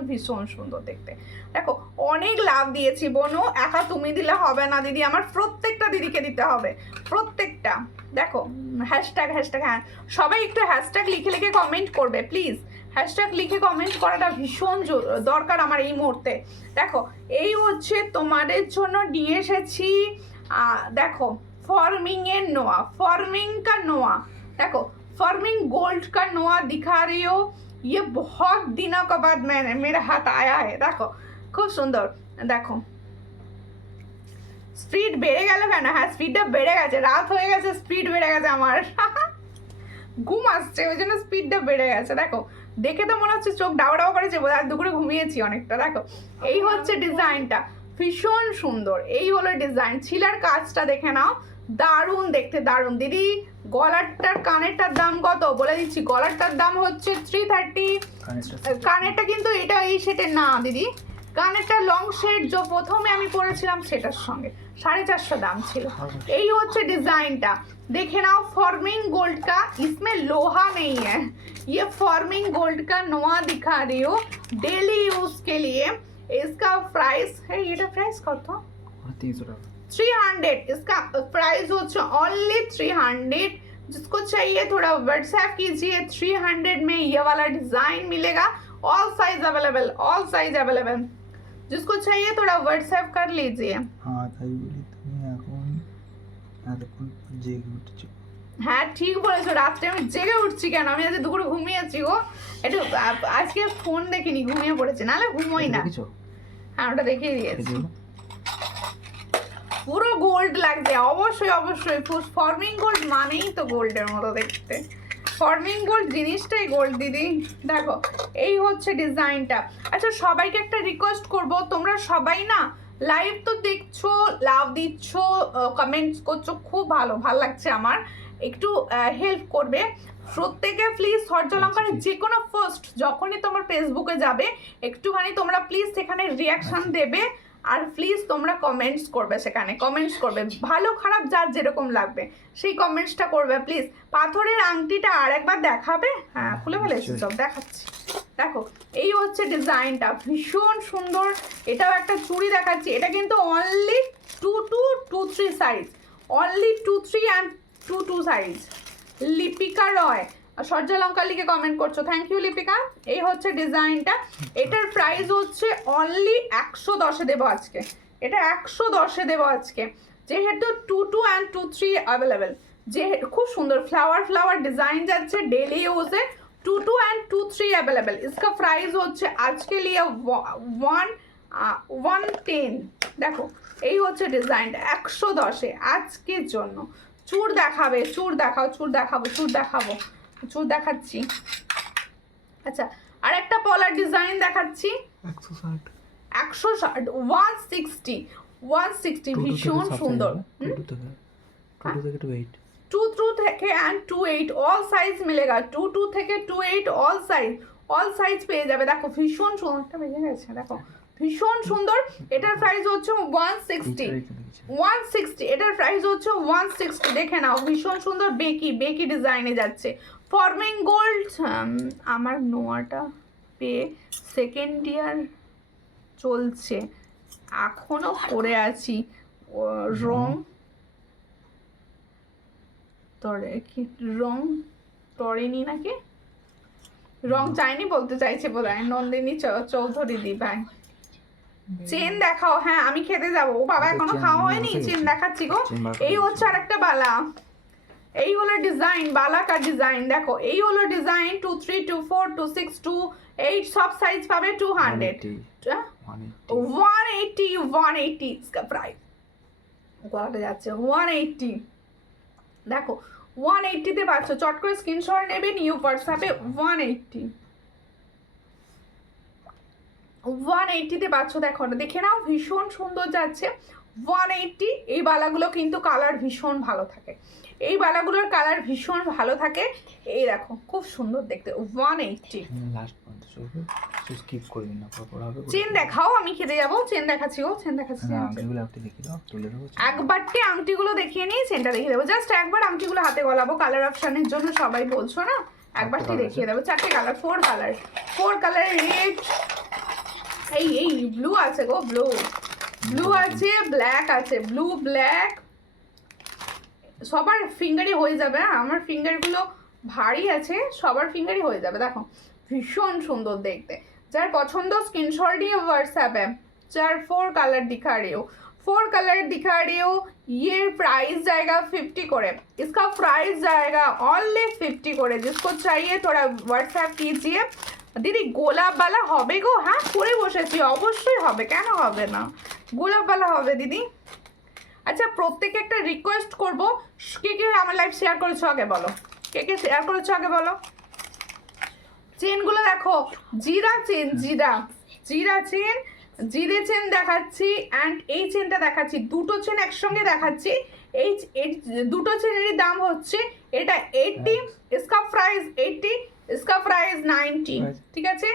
ভীষণ সুন্দর দেখতে। দেখো অনেক লাভ দিয়েছি বোনো, একা তুমি দিলে হবে না দিদি, আমার প্রত্যেকটা দিদিকে দিতে হবে, প্রত্যেকটা। দেখো হ্যাশট্যাগ, হ্যাঁ সবাই একটু হ্যাশট্যাগ লিখে কমেন্ট করবে প্লিজ, হ্যাশট্যাগ লিখে কমেন্ট করাটা ভীষণ দরকার আমার এই মুহূর্তে। দেখো এই হচ্ছে তোমাদের জন্য নিয়ে এসেছি, দেখো फॉर्मिंग नोआ, फॉर्मिंग का नोआ, देखो फॉर्मिंग गोल्ड का नोआ दिखा रही हो। ये बहुत दिनों के बाद मेरे हाथ आया है, देखो खूब सुंदर। देखो স্পিড বেড়ে গেল কেন? হ্যাঁ স্পিডটা বেড়ে গেছে, রাত হয়ে গেছে, স্পিড বেড়ে গেছে আমার, ঘুম আসছে ওই জন্য স্পিডটা বেড়ে গেছে। দেখো দেখে তো মনে হচ্ছে চোখ ডাওয়া করেছে, বোধ হয় দুপুরে ঘুমিয়েছি অনেকটা। দেখো এই হচ্ছে ডিজাইনটা, ভীষণ সুন্দর। এই হলো ডিজাইন, ছিলার কাজটা দেখে নাও, দারুণ দেখতে, দারুণ। দিদি গলারটার কানেরটার দাম কত বলে দিচ্ছি, গলারটার দাম হচ্ছে 330। কানেরটা কিন্তু এটা এই সেটের না দিদি, কানেরটা লং সেট যে প্রথমে আমি পরেছিলাম সেটার সঙ্গে 450 দাম ছিল। এই হচ্ছে ডিজাইনটা देखे ना, फॉर्मिंग गोल्ड का, इसमें लोहा नहीं है, ये फॉर्मिंग गोल्ड का नोआ दिखा रही हो डेली यूज के लिए। इसका प्राइस है, ये प्राइस कत 300, इसका प्राइस होता ओनली 300। जिसको चाहिए थोड़ा व्हाट्सएप कीजिए, 300 में ये वाला डिजाइन मिलेगा, ऑल साइज अवेलेबल, जिसको चाहिए थोड़ा व्हाट्सएप कर लीजिए। হ্যাঁ ঠিক বলেছো, রাত্রে আমি জেগে উঠছি কেন, আমি আজকে দুপুরে ঘুমিয়েছি গো, একটু আজকে ফোন দেখিনি, ঘুমিয়ে পড়েছি, নাহলে ঘুমোই না। হ্যাঁ ওটা দেখিয়ে দিয়েছি, পুরো গোল্ড লাগছে, অবশ্যই। ফর্মিং গোল্ড মানেই তো গোল্ডের মতো দেখতে, ফর্মিং গোল্ড জিনিসটাই গোল্ড দিদি। দেখো এই হচ্ছে ডিজাইনটা। আচ্ছা সবাইকে একটা রিকোয়েস্ট করব, তোমরা সবাই না লাইভ তো দেখছো, লাভ দিচ্ছ, কমেন্টস করছো, খুব ভালো লাগছে আমার। একটু হেল্প করবে প্রত্যেকে প্লিজ। সূর্যালঙ্কার যে কোনো পোস্ট যখনই তোমার ফেসবুকে যাবে একটুখানি তোমরা প্লিজ সেখানে রিয়াকশন দেবে, আর প্লিজ তোমরা কমেন্টস করবে, সেখানে কমেন্টস করবে, ভালো খারাপ যার যেরকম লাগবে সেই কমেন্টসটা করবে প্লিজ। পাথরের আংটিটা আর একবার দেখাবে? হ্যাঁ খুলে ফেলেছি, সব দেখাচ্ছি। দেখো এই হচ্ছে ডিজাইনটা, ভীষণ সুন্দর। এটাও একটা চুড়ি দেখাচ্ছি, এটা কিন্তু only 2-3 size, only 2-3 and 2-2 size. Lipika Roy Suryalankar লিখে কমেন্ট করছো, থ্যাংক ইউ লিপিকা। এই হচ্ছে ডিজাইনটা, এটার প্রাইস হচ্ছে অনলি 110-এ দেবো আজকে, এটা 110-এ দেবো আজকে, যেহেতু 2-2 অ্যান্ড 2-3 অ্যাভেলেবেল। যে খুব সুন্দর ফ্লাওয়ার ডিজাইন যাচ্ছে ডেলি ইউজে, 2-2 অ্যান্ড 2-3 অ্যাভেলেবেল। इसका प्राइस হচ্ছে আজকে লিয়ে 110। দেখো এই হচ্ছে ডিজাইনটা 110-এ আজকের জন্য। চুড় দেখাবে, চুড় দেখাও, চুড় দেখাবো, চুড় দেখাচ্ছি। আচ্ছা আর একটা পলার ডিজাইন দেখাচ্ছি, 160 160 ভীষণ সুন্দর। 2 থেকে and 2-8 অল সাইজ মিলেগা, 2 থেকে 2-8 অল সাইজ পেয়ে যাবে। দেখো ভীষণ সুন্দর, একটা বেজে গেছে, দেখো ভীষণ সুন্দর। এটার প্রাইস হচ্ছে 160, এটার প্রাইস হচ্ছে 160। দেখে নাও ভীষণ সুন্দর, বেকি ডিজাইনে যাচ্ছে। ফর্মিং গোল্ড আমার নোয়াটা পেয়ে সেকেন্ড ইয়ার চলছে, এখনো পরে আছি। রং টরেনি নাকি, রং চাইনি বলতে চাইছে বোধ হয়। নন্দিনী চৌধুরী দি ভাই, চেন দেখাও। হ্যাঁ আমি খেতে যাবো, ও বাবা এখনো খাওয়া হয়নি, চেন দেখাচ্ছি গো। এই হচ্ছে আরেকটা বালা, এই হলো ডিজাইন, বালাকার ডিজাইন। দেখো এই হলো ডিজাইন, 2-3 2-4 2-6 2-8 সব সাইজ পাবে। 200 180 इसका प्राइस গলাটা যাচ্ছে 180। দেখো 180-তে পাচ্ছ, চট করে স্ক্রিনশট নেবে, নিউ হোয়াটসঅ্যাপে 180-তে পাচ্ছ। দেখো দেখে নাও ভীষণ সুন্দর যাচ্ছে 180। এই বালাগুলো কিন্তু কালার ভীষণ ভালো থাকে, এই বালাগুলোর কালার ভীষণ ভালো থাকে। এই দেখো খুব সুন্দর দেখতে 180। চেন দেখাও, আমি খেতে যাবো। চেন দেখাচ্ছি ও, চেন দেখাচ্ছি। একবারটি আংটিগুলো দেখিয়ে নিই, চেনটা দেখিয়ে দেবো। জাস্ট একবার আংটিগুলো হাতে গলাবো, কালার অপশনের জন্য সবাই বলছো না, একবারটি দেখিয়ে দেবো। 4টে কালার, 4 কালার রেড, এই ব্লু আছে গো, ব্লু আছে, ব্ল্যাক আছে, ব্লু ব্ল্যাক। সবার ফিঙ্গারই হয়ে যাবে, আমার ফিঙ্গারগুলো ভারী আছে, সবার ফিঙ্গারই হয়ে যাবে। দেখো ভীষণ সুন্দর দেখতে, যার পছন্দ স্ক্রিনশট দিয়ে व्हाट्सएप है। 4 कलर दिखा रही हो, 4 कलर दिखा रही हो। ये प्राइस जाएगा 50 করে, इसका प्राइस जाएगा ओनली 50 করে। जिसको चाहिए थोड़ा व्हाट्सएप कीजिए। দিদি গোলাপওয়ালা হবে গো? হ্যাঁ করে বসেছি, অবশ্যই হবে, কেন হবে না, গোলাপওয়ালা হবে দিদি। আচ্ছা প্রত্যেকে একটা রিকোয়েস্ট করব, কে আমার লাইভ শেয়ার করেছো আগে বলো, কে শেয়ার করেছো আগে বলো। চেনগুলো দেখো, জিরা চেন, জিরে চেন দেখাচ্ছি, অ্যান্ড এই চেনটা দেখাচ্ছি, দুটো চেন একসঙ্গে দেখাচ্ছি। এই দুটো চেনেরই দাম হচ্ছে, এটা 80, इसका प्राइस 80, इसका प्राइस 90। ঠিক আছে,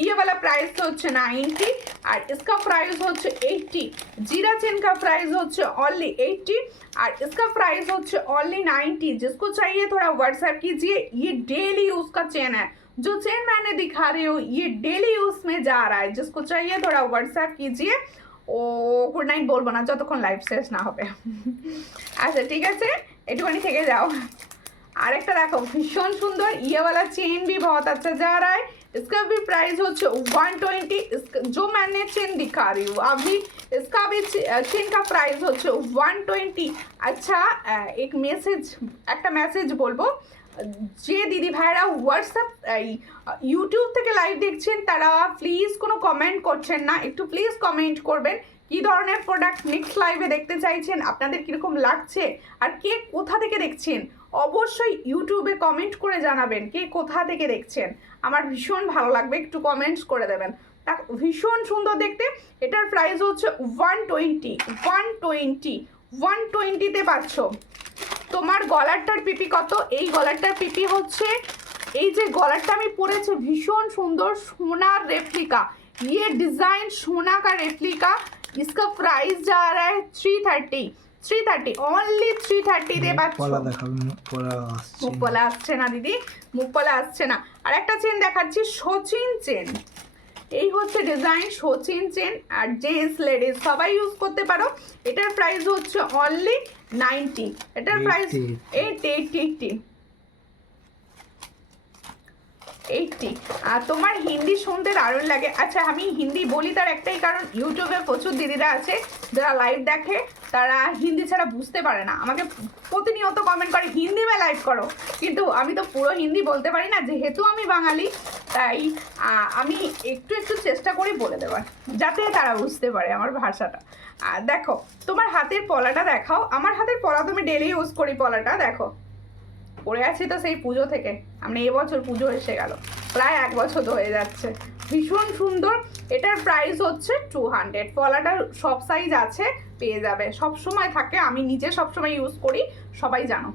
ये वाला प्राइस হচ্ছে 90 আর इसका प्राइस হচ্ছে 80। जीरा चेन का प्राइस হচ্ছে ओनली 80 और इसका प्राइस হচ্ছে ओनली 90। जिसको चाहिए थोड़ा व्हाट्सएप कीजिए। ये डेली यूज का चेन है, जो चेन मैंने दिखा रही हूँ ये डेली यूज में जा रहा है। जिसको चाहिए थोड़ा व्हाट्सएप कीजिए। ও গুড নাইট বলবো না যতক্ষণ লাইভ শেষ না হবে। আচ্ছা ঠিক আছে, একটুখানি থেকে যাও। আরেকটা দেখো ভীষণ সুন্দর, ये वाला चेन भी बहुत अच्छा जा रहा है। इसका भी प्राइस হচ্ছে 120। जो मैंने चेन दिखा रही हूँ अभी, इसका भी चेन का प्राइस হচ্ছে 120। আচ্ছা একটা মেসেজ বলবো, যে দিদি ভাইরা হোয়াটসঅ্যাপ ইউটিউব থেকে লাইভ দেখছেন তারা প্লিজ কোনো কমেন্ট করছেন না, একটু প্লিজ কমেন্ট করবেন কি ধরনের প্রোডাক্ট নেক্সট লাইভে দেখতে চাইছেন, আপনাদের কীরকম লাগছে, আর কে কোথা থেকে দেখছেন অবশ্যই ইউটিউবে কমেন্ট করে জানাবেন কে কোথা থেকে দেখছেন, আমার ভীষণ ভালো লাগবে, একটু কমেন্টস করে দেবেন। দেখো ভীষণ সুন্দর দেখতে। এটার প্রাইস হচ্ছে 120 পাচ্ছ। তোমার গলারটার পিপি কত? এই গলারটার পিপি হচ্ছে, এই যে গলারটা আমি পরেছি ভীষণ সুন্দর সোনার रेप्लिका, ये डिजाइन सोना का रेप्लिका। इसका प्राइस जा रहा है 330 ओनली 330 दे পাচ্ছ। মুখ পলা আসছে না দিদি, মুখ পলা আসছে না। আর একটা চেন দেখাচ্ছি, সচিন চেন। এই হচ্ছে ডিজাইন সচিন চেন, আর জেন্টস লেডিস সবাই ইউজ করতে পারো। এটার প্রাইস হচ্ছে অনলি 90। এটার প্রাইস 80। আর তোমার হিন্দি শুনতে দারুণ লাগে। আচ্ছা আমি হিন্দি বলি তার একটাই কারণ, ইউটিউবে প্রচুর দিদিরা আছে যারা লাইভ দেখে, তারা হিন্দি ছাড়া বুঝতে পারে না, আমাকে প্রতিনিয়ত কমেন্ট করে হিন্দি মে লাইভ করো, কিন্তু আমি তো পুরো হিন্দি বলতে পারি না, যেহেতু আমি বাঙালি তাই আমি একটু একটু চেষ্টা করি বলে দেওয়ার, যাতে তারা বুঝতে পারে আমার ভাষাটা। আর দেখো তোমার হাতের পলাটা দেখাও। আমার হাতের পলা তুমি ডেলি ইউজ করি, পলাটা দেখো পরে আছি তো সেই পুজো থেকে, আমি এবছর পুজো এসে গেল, প্রায় 1 বছর তো হয়ে যাচ্ছে। ভীষণ সুন্দর। এটার প্রাইস হচ্ছে 200। পলাটার সব সাইজ আছে, পেয়ে যাবে, সব সময় থাকে, আমি নিজে সব সময় ইউজ করি, সবাই জানো,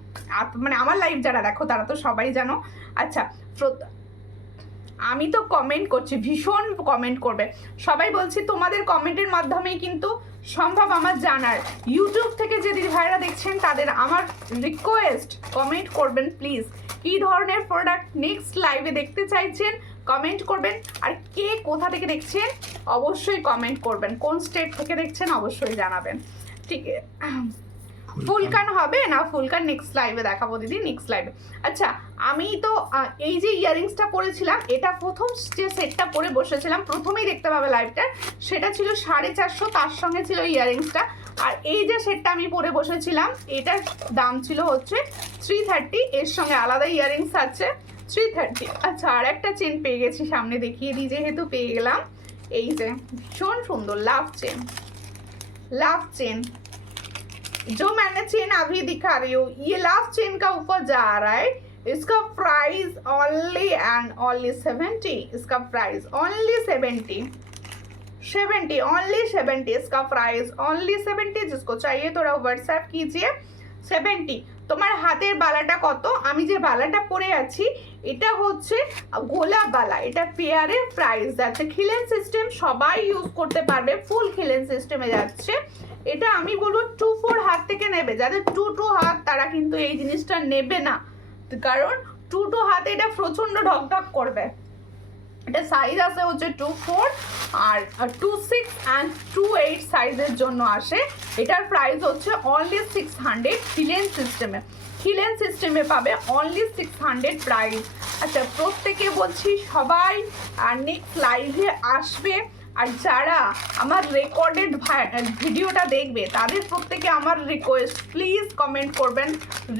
মানে আমার লাইভ যারা দেখো তারা তো সবাই জানো। আচ্ছা আমি তো কমেন্ট করছি, ভীষণ কমেন্ট করবে সবাই, বলছি তোমাদের কমেন্টের মাধ্যমেই কিন্তু সম্ভব আমার জানার। ইউটিউব থেকে যে দিদি ভাইরা দেখছেন তাদের আমার রিকোয়েস্ট, কমেন্ট করবেন প্লিজ, কী ধরনের প্রোডাক্ট নেক্সট লাইভে দেখতে চাইছেন কমেন্ট করবেন। আর কে কোথা থেকে দেখছেন অবশ্যই কমেন্ট করবেন, কোন স্টেট থেকে দেখছেন অবশ্যই জানাবেন। ঠিক আছে, ফুলকান হবে না? ফুলকান নেক্সট লাইভে দেখাবো দিদি, নেক্সট লাইভে। আচ্ছা আমি তো এই যে ইয়াররিংসটা পরেছিলাম, এটা প্রথম যে সেটটা পরে বসেছিলাম, প্রথমেই দেখতে পাবে লাইভটা, সেটা ছিল 450, তার সঙ্গে ছিল ইয়াররিংসটা। আর এই যে সেটটা আমি পরে বসেছিলাম, এটার দাম ছিল হচ্ছে 330, এর সঙ্গে আলাদা ইয়াররিংস আছে 330। আচ্ছা আর একটা চেন পেয়ে গেছি, সামনে দেখিয়ে দিই যেহেতু পেয়ে গেলাম। এই যে ভীষণ সুন্দর লাভ চেন, লাভ চেন, जो मैंने चेन अभी दिखा रही हूँ, ये लाभ चेन का ऊपर जा रहा है। इसका प्राइस ओनली एंड ओनली 70। इसका प्राइस ओनली 70, ओनली 70। इसका प्राइस ओनली 70। जिसको चाहिए थोड़ा व्हाट्सएप कीजिए। 70। তোমার হাতের বালাটা কত? আমি যে বালাটা পরে আছি এটা হচ্ছে গোলাপ বালা, এটা পেয়ারের প্রাইস যাচ্ছে, খিলেন সিস্টেম সবাই ইউজ করতে পারবে, ফুল খিলেন সিস্টেমে যাচ্ছে। এটা আমি বলবো 2-4 হাত থেকে নেবে, যাদের 2-2 হাত তারা কিন্তু এই জিনিসটা নেবে না, কারণ 2-2 হাতে এটা প্রচন্ড ঢকঢক করবে। এটা সাইজ আছে হচ্ছে 2-4 আর 2-6 অ্যান্ড 2-8 সাইজের জন্য আসে। এটার প্রাইস হচ্ছে অনলি 600, খিলেন সিস্টেমে পাবে অনলি 600 প্রাইস। আচ্ছা প্রত্যেকে বলছি সবাই নেক্সট লাইভে আসবে, আর যারা আমার রেকর্ডেড ভিডিওটা দেখবে তাদের প্রত্যেকে আমার রিকোয়েস্ট, প্লিজ কমেন্ট করবেন,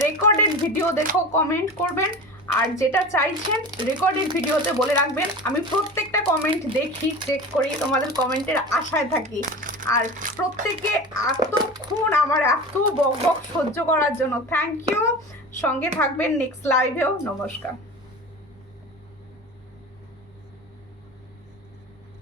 রেকর্ডেড ভিডিও দেখো কমেন্ট করবেন। আর যেটা চাইছেন রেকর্ডেড ভিডিওতে বলে রাখবেন, আমি প্রত্যেকটা কমেন্ট দেখি, চেক করি, তোমাদের কমেন্টের আশায় থাকি। আর প্রত্যেকে এতক্ষণ আমার এত বক বক সহ্য করার জন্য থ্যাংক ইউ। সঙ্গে থাকবেন নেক্সট লাইভেও। নমস্কার।